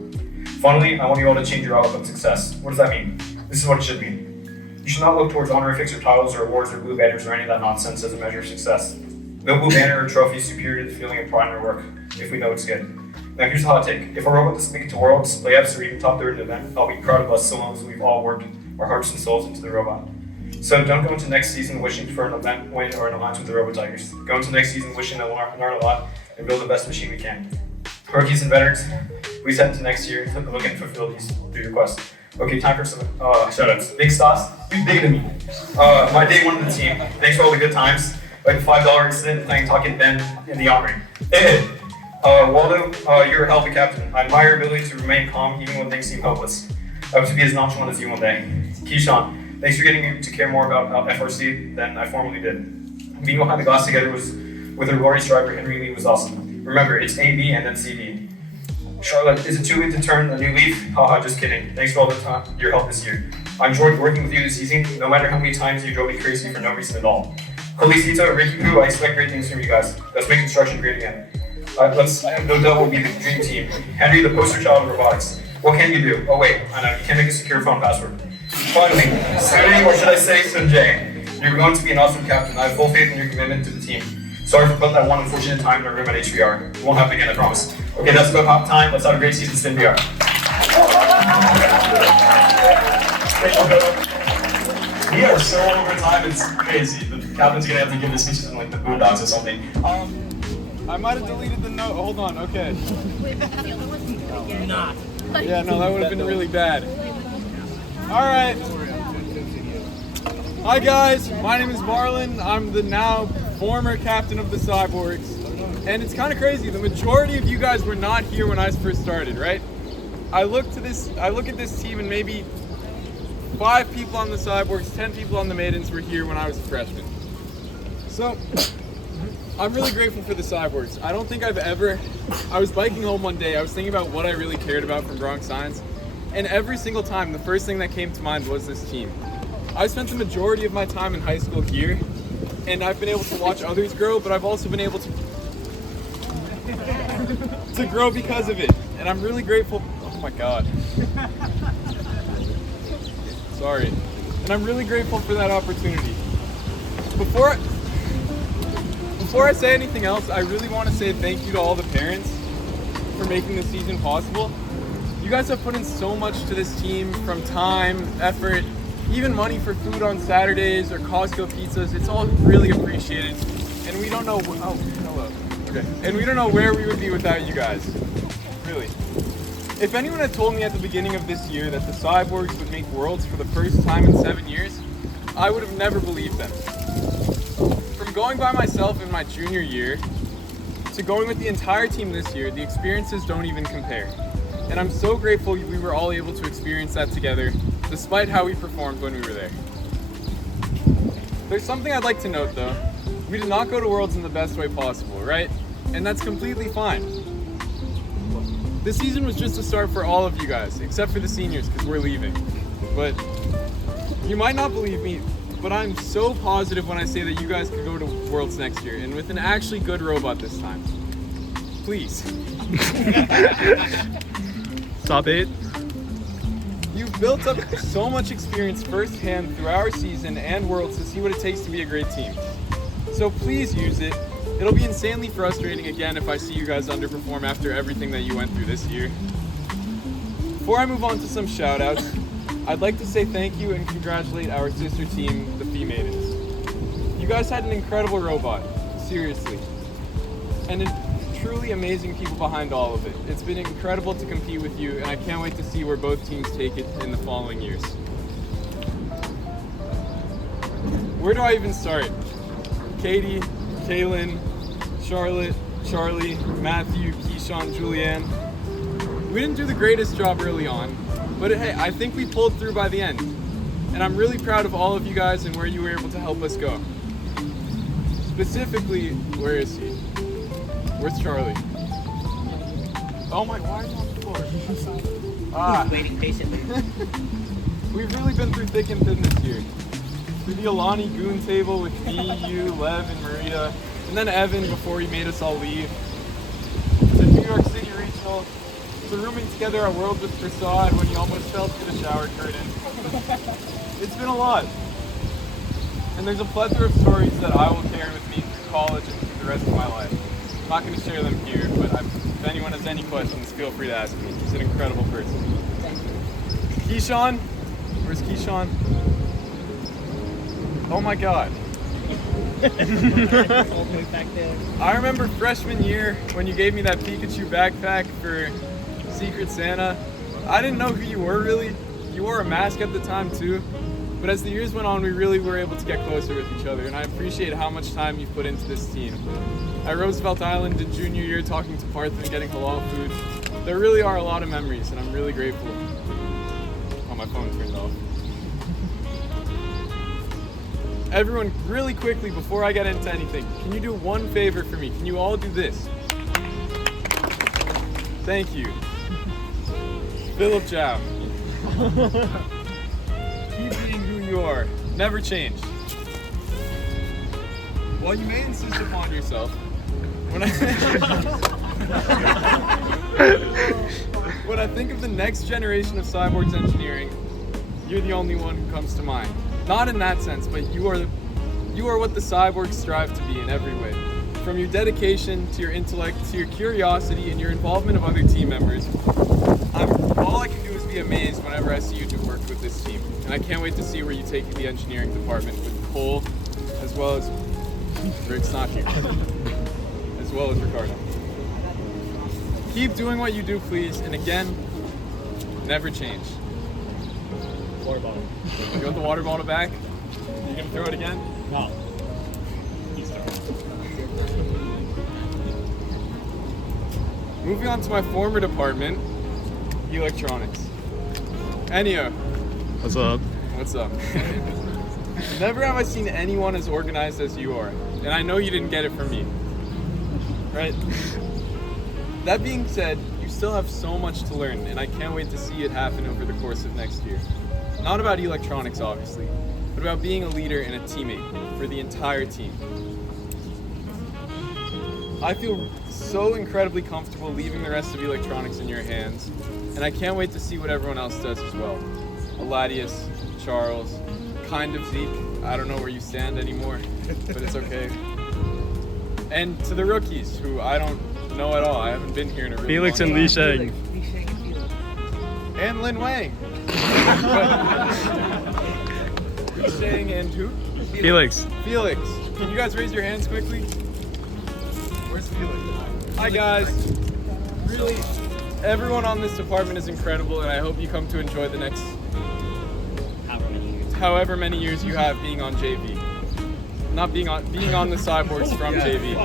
Finally, I want you all to change your outlook on success. What does that mean? This is what it should mean. You should not look towards honorifics or titles or awards or blue banners or any of that nonsense as a measure of success. No blue banner or trophy is superior to the feeling of pride in our work, if we know it's good. Now here's the hot take. If our robot doesn't make it to Worlds, playoffs, or even top 3rd in an event, I'll be proud of us so long as we've all worked our hearts and souls into the robot. So don't go into next season wishing for an event win or an alliance with the Robo Tigers. Go into next season wishing to learn a lot and build the best machine we can. Rookies and veterans, we head into next year looking to fulfill these 3 requests. Okay, time for some shoutouts. Big Stas, who's bigger than me? My day 1 of the team. Thanks for all the good times. Like the $5 incident playing Talking Ben in the on-ring. Ed, Waldo, you're a hell of a captain. I admire your ability to remain calm even when things seem hopeless. I hope to be as nonchalant as you one day. Keyshawn, thanks for getting me to care more about FRC than I formerly did. Being behind the glass together with our glorious driver Henry Lee was awesome. Remember, it's AB and then CB. Charlotte, is it too late to turn a new leaf? Haha, just kidding. Thanks for all your help this year. I enjoyed working with you this season, no matter how many times you drove me crazy for no reason at all. Felicita, Ricky Poo, I expect great things from you guys. Let's make construction great again. I have no doubt we'll be the dream team. Henry, the poster child of robotics. What can you do? Oh wait, I know, you can't make a secure phone password. Finally, Sunay, or should I say Jain, you're going to be an awesome captain. I have full faith in your commitment to the team. Sorry for putting that one unfortunate time in our room at HVR. It won't happen again, I promise. Okay, that's about time. Let's have a great season, Spin VR. We are so over time, it's crazy. The captain's gonna have to give the speeches in like the Boondocks or something. I might have deleted the note. Hold on, okay. Yeah, no, that would have been really bad. Alright. Hi guys, my name is Marlon. I'm the now former captain of the Sciborgs. And it's kind of crazy. The majority of you guys were not here when I first started, right? I look at this team and maybe 5 people on the Sciborgs, 10 people on the Maidens were here when I was a freshman. So, I'm really grateful for the Sciborgs. I don't think I was biking home one day, I was thinking about what I really cared about from Bronx Science, and every single time, the first thing that came to mind was this team. I spent the majority of my time in high school here, and I've been able to watch others grow, but I've also been able to grow because of it. And I'm really grateful. Oh my God. Sorry. And I'm really grateful for that opportunity. Before I say anything else, I really want to say thank you to all the parents for making this season possible. You guys have put in so much to this team, from time, effort, even money for food on Saturdays or Costco pizzas. It's all really appreciated, and we don't know. Oh, hello. Okay. And we don't know where we would be without you guys. Really. If anyone had told me at the beginning of this year that the Sciborgs would make Worlds for the first time in 7 years, I would have never believed them. From going by myself in my junior year to going with the entire team this year, the experiences don't even compare. And I'm so grateful we were all able to experience that together, despite how we performed when we were there. There's something I'd like to note though. We did not go to Worlds in the best way possible, right? And that's completely fine. This season was just a start for all of you guys, except for the seniors, because we're leaving. But you might not believe me, but I'm so positive when I say that you guys could go to Worlds next year, and with an actually good robot this time. Please. Stop it. You've built up so much experience firsthand through our season and Worlds to see what it takes to be a great team. So please use it. It'll be insanely frustrating again if I see you guys underperform after everything that you went through this year. Before I move on to some shout-outs, I'd like to say thank you and congratulate our sister team, the Fee Maidens. You guys had an incredible robot, seriously. And truly amazing people behind all of it. It's been incredible to compete with you, and I can't wait to see where both teams take it in the following years. Where do I even start? Katie, Kaylin, Charlotte, Charlie, Matthew, Keyshawn, Julianne. We didn't do the greatest job early on, but hey, I think we pulled through by the end. And I'm really proud of all of you guys and where you were able to help us go. Specifically, where is he? Where's Charlie? Oh my, why is he on the floor? Waiting patiently. We've really been through thick and thin this year. Through the Alani Goon table with me, you, Lev, and Maria, and then Evan before he made us all leave. To New York City Regional, to rooming together at World with Prasad when you almost fell through the shower curtain. It's been a lot. And there's a plethora of stories that I will carry with me through college and through the rest of my life. I'm not going to share them here, but if anyone has any questions, feel free to ask me. He's an incredible person. Keyshawn? Where's Keyshawn? Oh my god. I remember freshman year when you gave me that Pikachu backpack for Secret Santa. I didn't know who you were really. You wore a mask at the time too. But as the years went on, we really were able to get closer with each other, and I appreciate how much time you've put into this team. At Roosevelt Island in junior year, talking to Partha and getting halal food, there really are a lot of memories, and I'm really grateful. Oh, my phone turned off. Everyone, really quickly, before I get into anything, can you do one favor for me? Can you all do this? Thank you. Philip Chow. Keep being who you are. Never change. While you may insist upon yourself, when I think of the next generation of Sciborgs engineering, you're the only one who comes to mind. Not in that sense, but you are what the Cyborgs strive to be in every way. From your dedication, to your intellect, to your curiosity, and your involvement of other team members, all I can do is be amazed whenever I see you do work with this team. And I can't wait to see where you take the engineering department with Cole, as well as Rick's not here, as well as Ricardo. Keep doing what you do, please, and again, never change. Water bottle. You want the water bottle back? You gonna throw it again? No. Moving on to my former department, electronics. Ennio. What's up? What's up? Never have I seen anyone as organized as you are, and I know you didn't get it from me, right? That being said, you still have so much to learn, and I can't wait to see it happen over the course of next year. Not about electronics, obviously, but about being a leader and a teammate for the entire team. I feel so incredibly comfortable leaving the rest of electronics in your hands, and I can't wait to see what everyone else does as well. Eladius, Charles, kind of Zeke. I don't know where you stand anymore, but it's okay. And to the rookies, who I don't know at all. I haven't been here in a really Felix long and time. Li Sheng. And Lin Wang. Shang and who? Felix. Felix. Can you guys raise your hands quickly? Where's Felix? Hi guys. Really, everyone on this department is incredible, and I hope you come to enjoy the next however many years you have being on JV. Not being on the Sciborgs from JV.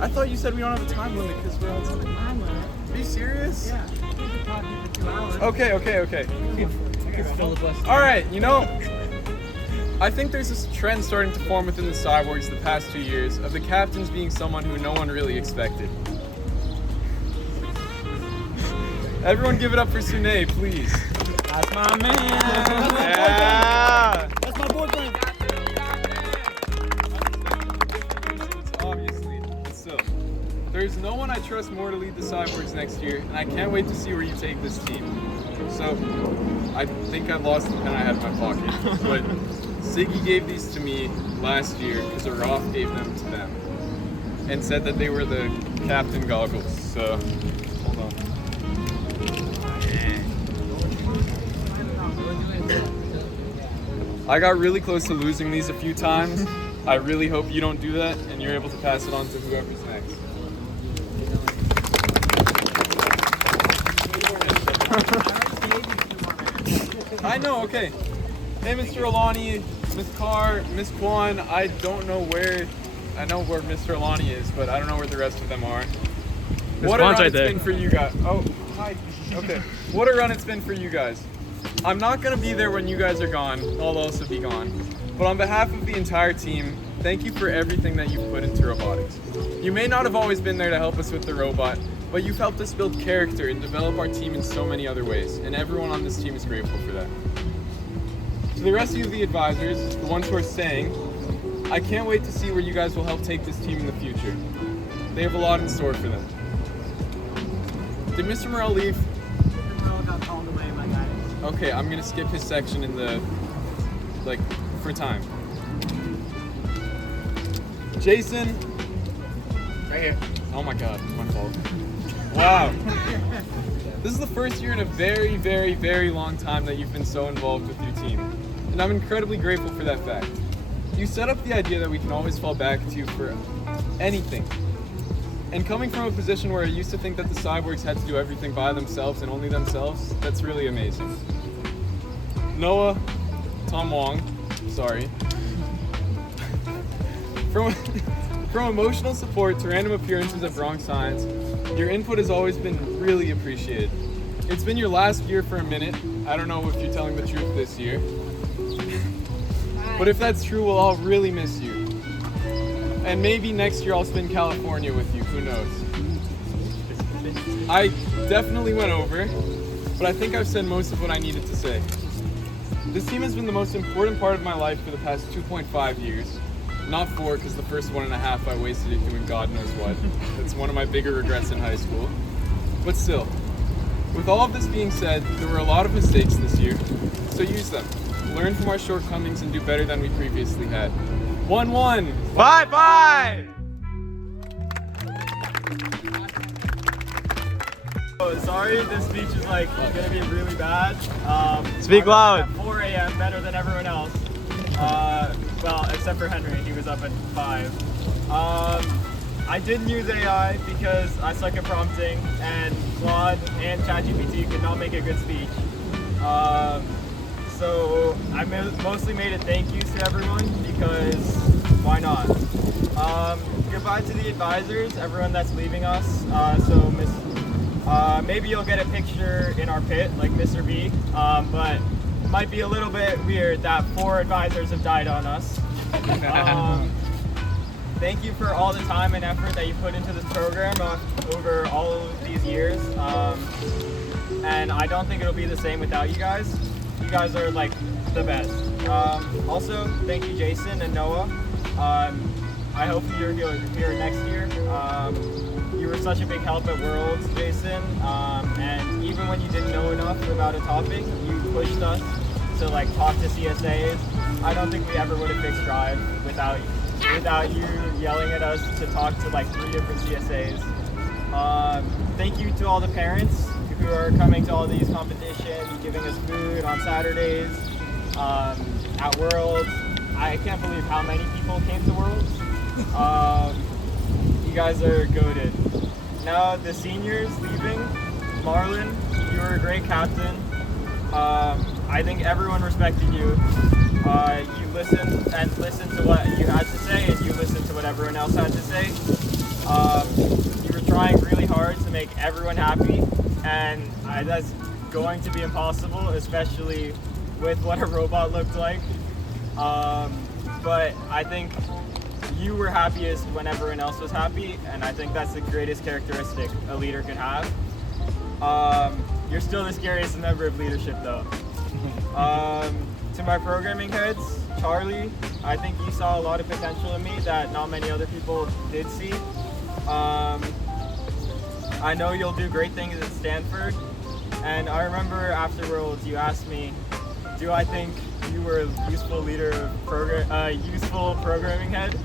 I thought you said we don't have a time limit because we're on something. Time limit. Are you serious? Yeah. Okay. All right, you know, I think there's this trend starting to form within the Sciborgs the past 2 years of the captains being someone who no one really expected. Everyone give it up for Sunay, please. That's my man. Yeah. That's my boyfriend. Obviously, but still. There's no one I trust more to lead the Sciborgs next year, and I can't wait to see where you take this team. So, I think I lost the pen I had in my pocket, but Siggy gave these to me last year because Araf gave them to them and said that they were the captain goggles. So, hold on. I got really close to losing these a few times. I really hope you don't do that and you're able to pass it on to whoever's next. I know, okay. Hey, Mr. Alani, Miss Carr, Miss Kwan, I know where Mr. Alani is, but I don't know where the rest of them are. What a run it's been for you guys. Oh, hi. Okay. What a run it's been for you guys. I'm not going to be there when you guys are gone. I'll also be gone. But on behalf of the entire team, thank you for everything that you've put into robotics. You may not have always been there to help us with the robot, but you've helped us build character and develop our team in so many other ways, and everyone on this team is grateful for that. To the rest of you, the advisors, the ones who are staying, I can't wait to see where you guys will help take this team in the future. They have a lot in store for them. Did Mr. Morrell leave? Mr. Morrell got called away by guys. Okay, I'm gonna skip his section in the, for time. Jason. Right here. Oh my God, it's my fault. Wow. This is the first year in a very, very, very long time that you've been so involved with your team. And I'm incredibly grateful for that fact. You set up the idea that we can always fall back to you for anything. And coming from a position where I used to think that the Sciborgs had to do everything by themselves and only themselves, that's really amazing. Noah, Tom Wong, sorry. From emotional support to random appearances at Bronx Science, your input has always been really appreciated. It's been your last year for a minute. I don't know if you're telling the truth this year. But if that's true, we'll all really miss you. And maybe next year I'll spend California with you, who knows. I definitely went over, but I think I've said most of what I needed to say. This team has been the most important part of my life for the past 2.5 years. Not 4, because the first 1.5 I wasted it doing God knows what. That's one of my bigger regrets in high school. But still, with all of this being said, there were a lot of mistakes this year, so use them. Learn from our shortcomings and do better than we previously had. 1-1! 5-5! Oh, sorry, this speech is gonna be really bad. Speak loud. At 4 a.m. better than everyone else. Well, except for Henry, he was up at 5. I didn't use AI because I suck at prompting, and Claude and ChatGPT could not make a good speech. So I mostly made a thank yous to everyone because why not? Goodbye to the advisors, everyone that's leaving us. Maybe you'll get a picture in our pit like Mr. B, but it might be a little bit weird that 4 advisors have died on us. Thank you for all the time and effort that you put into this program over all of these years. And I don't think it'll be the same without you guys. You guys are the best. Also, thank you Jason and Noah. I hope you're here next year. You were such a big help at Worlds, Jason. And even when you didn't know enough about a topic, you pushed us to talk to CSAs. I don't think we ever would have fixed Drive without you yelling at us to talk to 3 different CSAs. Thank you to all the parents who are coming to all these competitions, giving us food on Saturdays, at Worlds. I can't believe how many people came to Worlds. You guys are goated. Now the seniors leaving, Marlon, you were a great captain. I think everyone respected you. You listened to what you had to say, and you listened to what everyone else had to say. You were trying really hard to make everyone happy, and that's going to be impossible, especially with what a robot looked like. But I think you were happiest when everyone else was happy, and I think that's the greatest characteristic a leader can have. You're still the scariest member of leadership, though. To my programming heads, Charlie, I think you saw a lot of potential in me that not many other people did see. I know you'll do great things at Stanford, and I remember after Worlds you asked me, do I think you were a useful leader, useful programming head?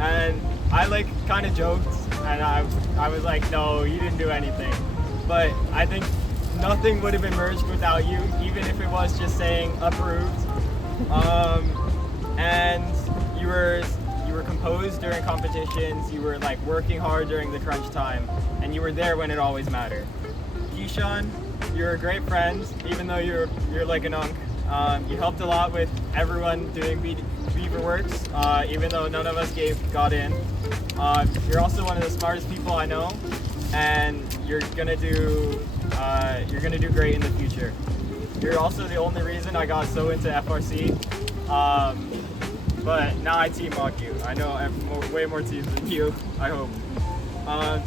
And I kind of joked, and I was like, no, you didn't do anything. But I think nothing would have emerged without you, even if it was just saying approved. And you were composed during competitions. You were working hard during the crunch time, and you were there when it always mattered. Keyshawn, you're a great friend, even though you're like an unk. You helped a lot with everyone doing Beaverworks, even though none of us got in. You're also one of the smartest people I know, and you're gonna do great in the future. You're also the only reason I got so into FRC, but now I team mock you. I know I have way more teams than you, I hope.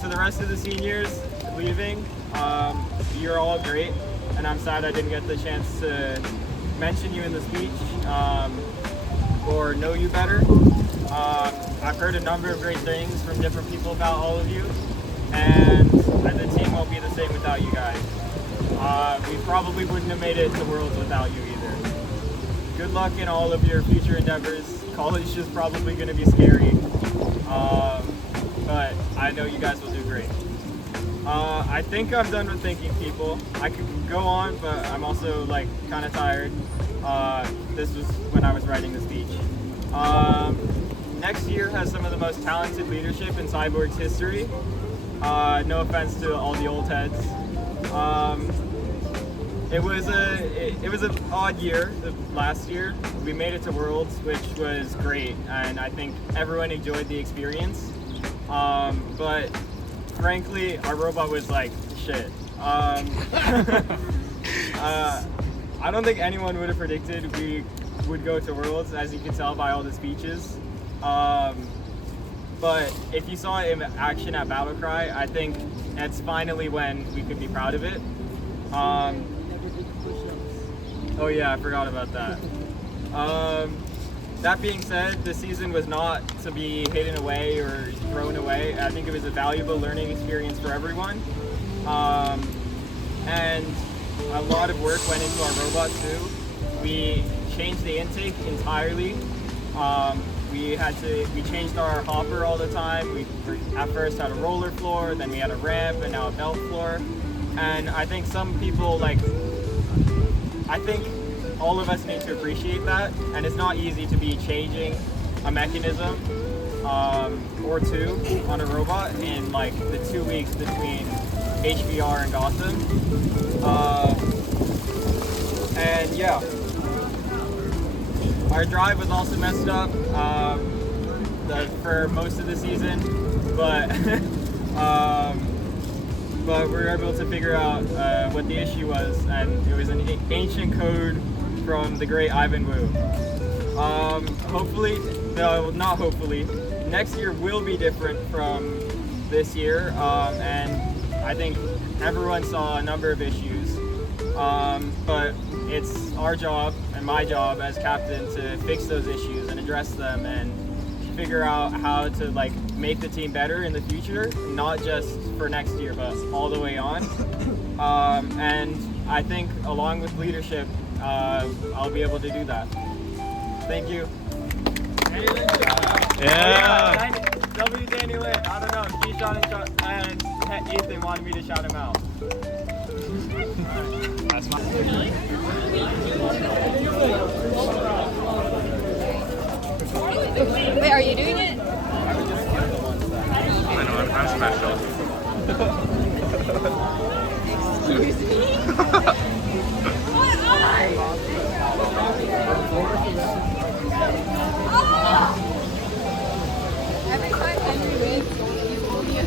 To the rest of the seniors leaving, you're all great, and I'm sad I didn't get the chance to mention you in the speech or know you better. I've heard a number of great things from different people about all of you, and the team won't be the same without you guys. We probably wouldn't have made it to Worlds without you either. Good luck in all of your future endeavors. College is probably going to be scary, but I know you guys will do great. I think I'm done with thanking people. I could go on, but I'm also kind of tired. This was when I was writing the speech. Next year has some of the most talented leadership in Sciborgs history. No offense to all the old heads. It was an odd year, the last year. We made it to Worlds, which was great, and I think everyone enjoyed the experience. But frankly, our robot was shit. I don't think anyone would have predicted we would go to Worlds, as you can tell by all the speeches. But if you saw it in action at Battlecry, I think that's finally when we could be proud of it. Oh yeah, I forgot about that. That being said, the season was not to be hidden away or thrown away. I think it was a valuable learning experience for everyone. And a lot of work went into our robot too. We changed the intake entirely. We changed our hopper all the time. We at first had a roller floor, then we had a ramp, and now a belt floor. And I think some people I think all of us need to appreciate that. And it's not easy to be changing a mechanism or two on a robot in the 2 weeks between HBR and Gotham. And yeah. Our drive was also messed up for most of the season, but we were able to figure out what the issue was, and it was an ancient code from the great Ivan Wu. Not hopefully, next year will be different from this year, and I think everyone saw a number of issues, but it's our job and my job as captain to fix those issues and address them and figure out how to make the team better in the future, not just for next year, but all the way on. And I think along with leadership, I'll be able to do that. Thank you. Yeah. W. Danny Lynn, I don't know, Keyshawn and Ethan wanted me to shout him out. Wait, are you doing it? I know, I'm special. Excuse me? What? Every time Henry wins, you owe me $1.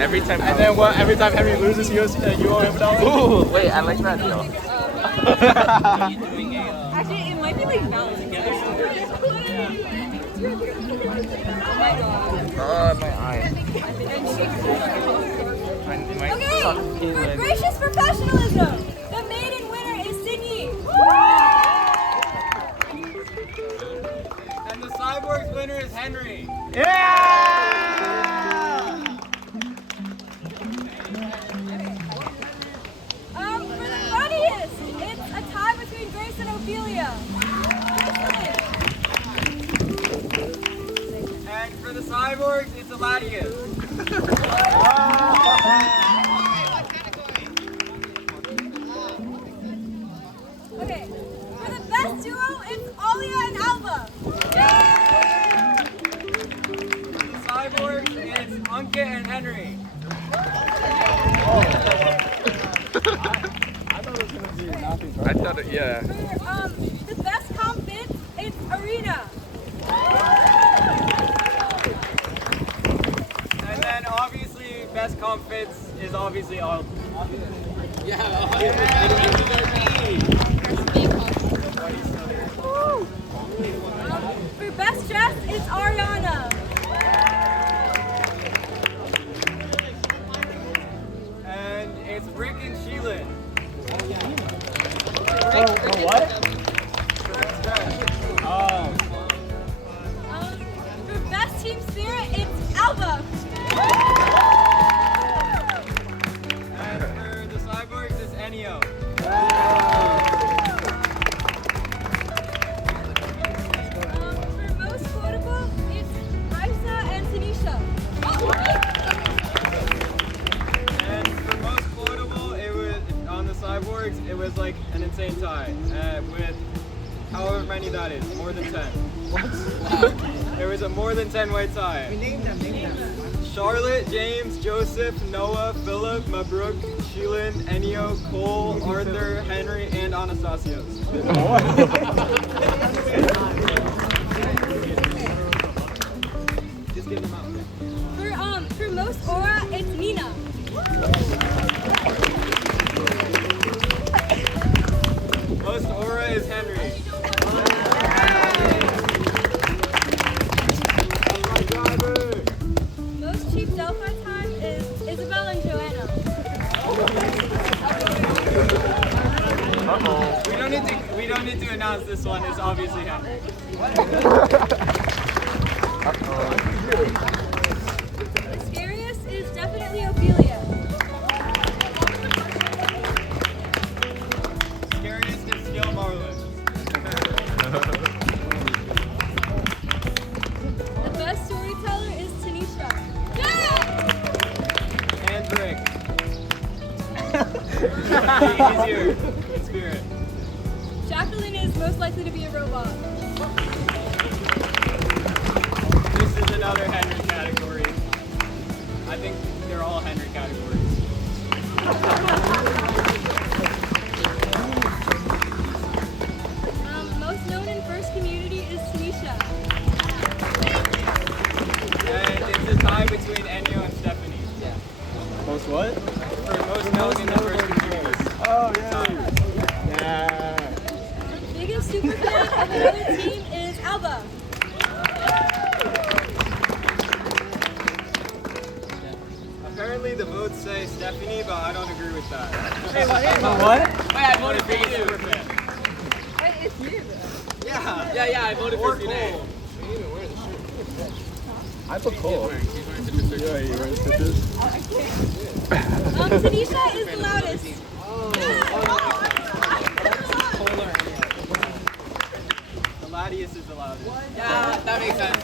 Every time. And then what? Every time Henry loses, you owe him $1. Ooh, wait, I like that deal. Actually, it might be like balanced. Oh my god. My eye. Okay, for gracious professionalism, the maiden winner is Sydney. And the Sciborgs winner is Henry. For the funniest, it's a tie between Grace and Ophelia. And for the Sciborgs, it's Eladius. Okay, for the best duo, it's Alia and Alba. For the Sciborgs, it's Unke and Henry. I thought it, yeah. For the best comp fits, it's Arena. And then obviously, best comp fits is obviously all. For best dress, it's Ariana. And it's Rick and Sheila. What? For best team spirit, it's Alba. And for the Sciborgs, it's Ennio. For most quotable, it's Raisa and Tanisha. And for most quotable, it was on the Sciborgs. It was like an insane tie with however many that is, more than 10. There was a more than 10 way tie. Name them. Charlotte, James, Joseph, Noah, Philip, Mabruk, Sheelan, Ennio, Cole, Arthur, Henry, and Anastasios. Just get them out. For most aura, it's Nina. Most aura is Henry. Most cheap Delphi time is Isabel and Joanna. We don't need to announce this one. It's obviously Henry. The scariest is definitely Ophelia. Scariest is Skill Marlin. The best storyteller is Tanisha. And Rick. Easier in spirit. Jacqueline is most likely to be a robot. This is another Henry category. I think they're all Henry categories. Most known in first community is Tanisha. And it's a tie between Ennio and Stephanie. Yeah. Most what? For most known in the first community. Oh, yeah. Yeah. Biggest super fan of another team is Alba. Apparently the votes say Stephanie, but I don't agree with that. What? Wait, I voted for you. Wait, it's you. Yeah, I voted for Sunay. I put Cole. Yeah, you wearing stitches? Tanisha is the loudest. Eladius is the loudest. Yeah, that makes sense.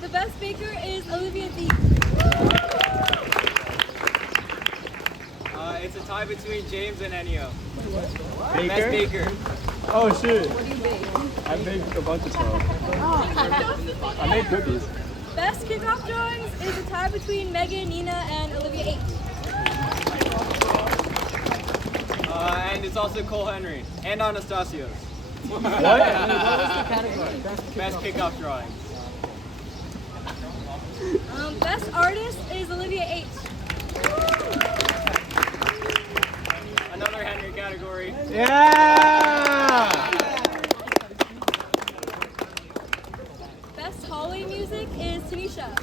The best baker is Olivia D. It's a tie between James and Ennio. Baker? Best baker. Oh shit. What do you bake? I baked a bunch of stuff. I made cookies. Best kickoff drawings is a tie between Megan, Nina, and Olivia H. And it's also Cole Henry and Anastasios. What? What was the category? Best kickoff drawing. Best artist is Olivia H. Another Henry category. Yeah! Best hallway music is Tanisha.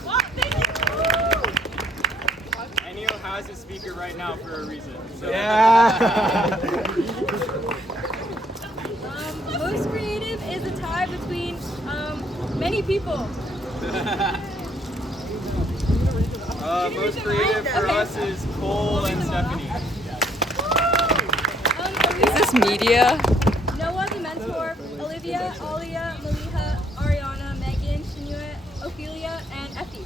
Ennio has a speaker right now for a reason. So. Yeah! Most creative is a tie between many people. Most creative for us is Cole and Stephanie. Is this media? Noah the mentor, Olivia, Alia, Maliha, Ariana, Megan, Shinue, Ophelia, and Effie.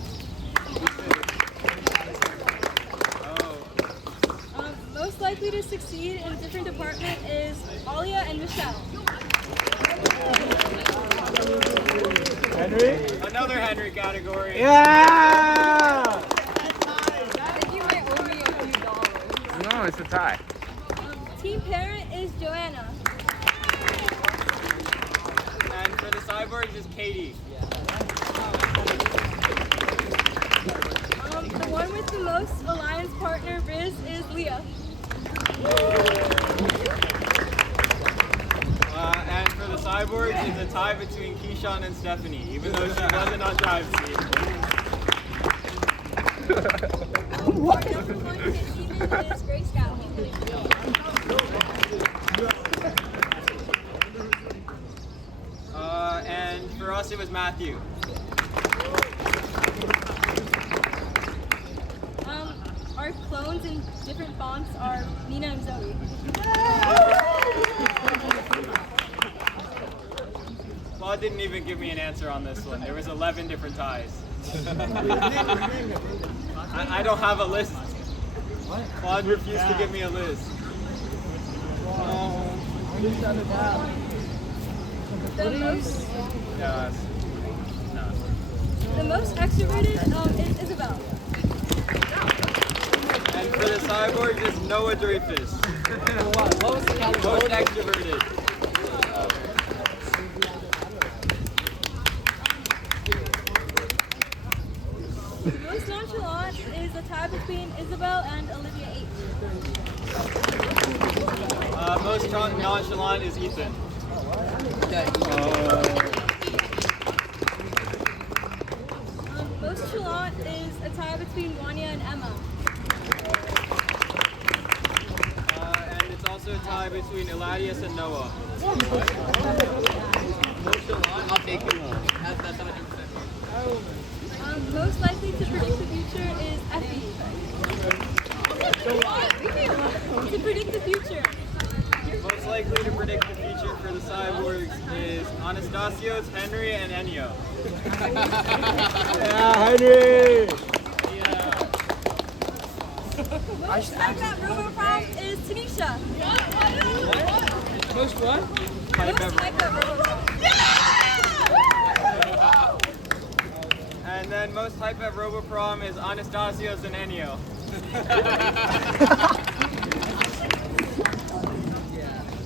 Most likely to succeed in a different department is Alia and Michelle. Henry? Another Henry category. Yeah! No, it's a tie. Team parent is Joanna. And for the Sciborgs is Katie. The one with the most alliance partner, Riz, is Leah. And for the Sciborgs, it's a tie between Keyshawn and Stephanie, even though she wasn't on drive seat. Our number one hit demon is Grey Scout. And for us, it was Matthew. Our clones in different fonts are Nina and Zoe. Claude didn't even give me an answer on this one. There was 11 different ties. I don't have a list. Claude refused to give me a list. The most extroverted is Isabel. And for the Cyborgs, it's Noah Dreyfus. Most extroverted. Most nonchalant is a tie between Isabel and Olivia H. Most nonchalant is Ethan. Most chalant is a tie between Wanya and Emma. And it's also a tie between Eladius and Noah. I'll take it. That's 100%. Most likely to predict the future is Effie. To predict the future. Most likely to predict the future for the Cyborgs is Anastasios, Henry, and Ennio. Yeah, Henry! Most type at Roboprom is Tanisha. Most what? Most type at Roboprom. And then most hype at Roboprom is Anastasios and Ennio.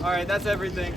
Alright, that's everything.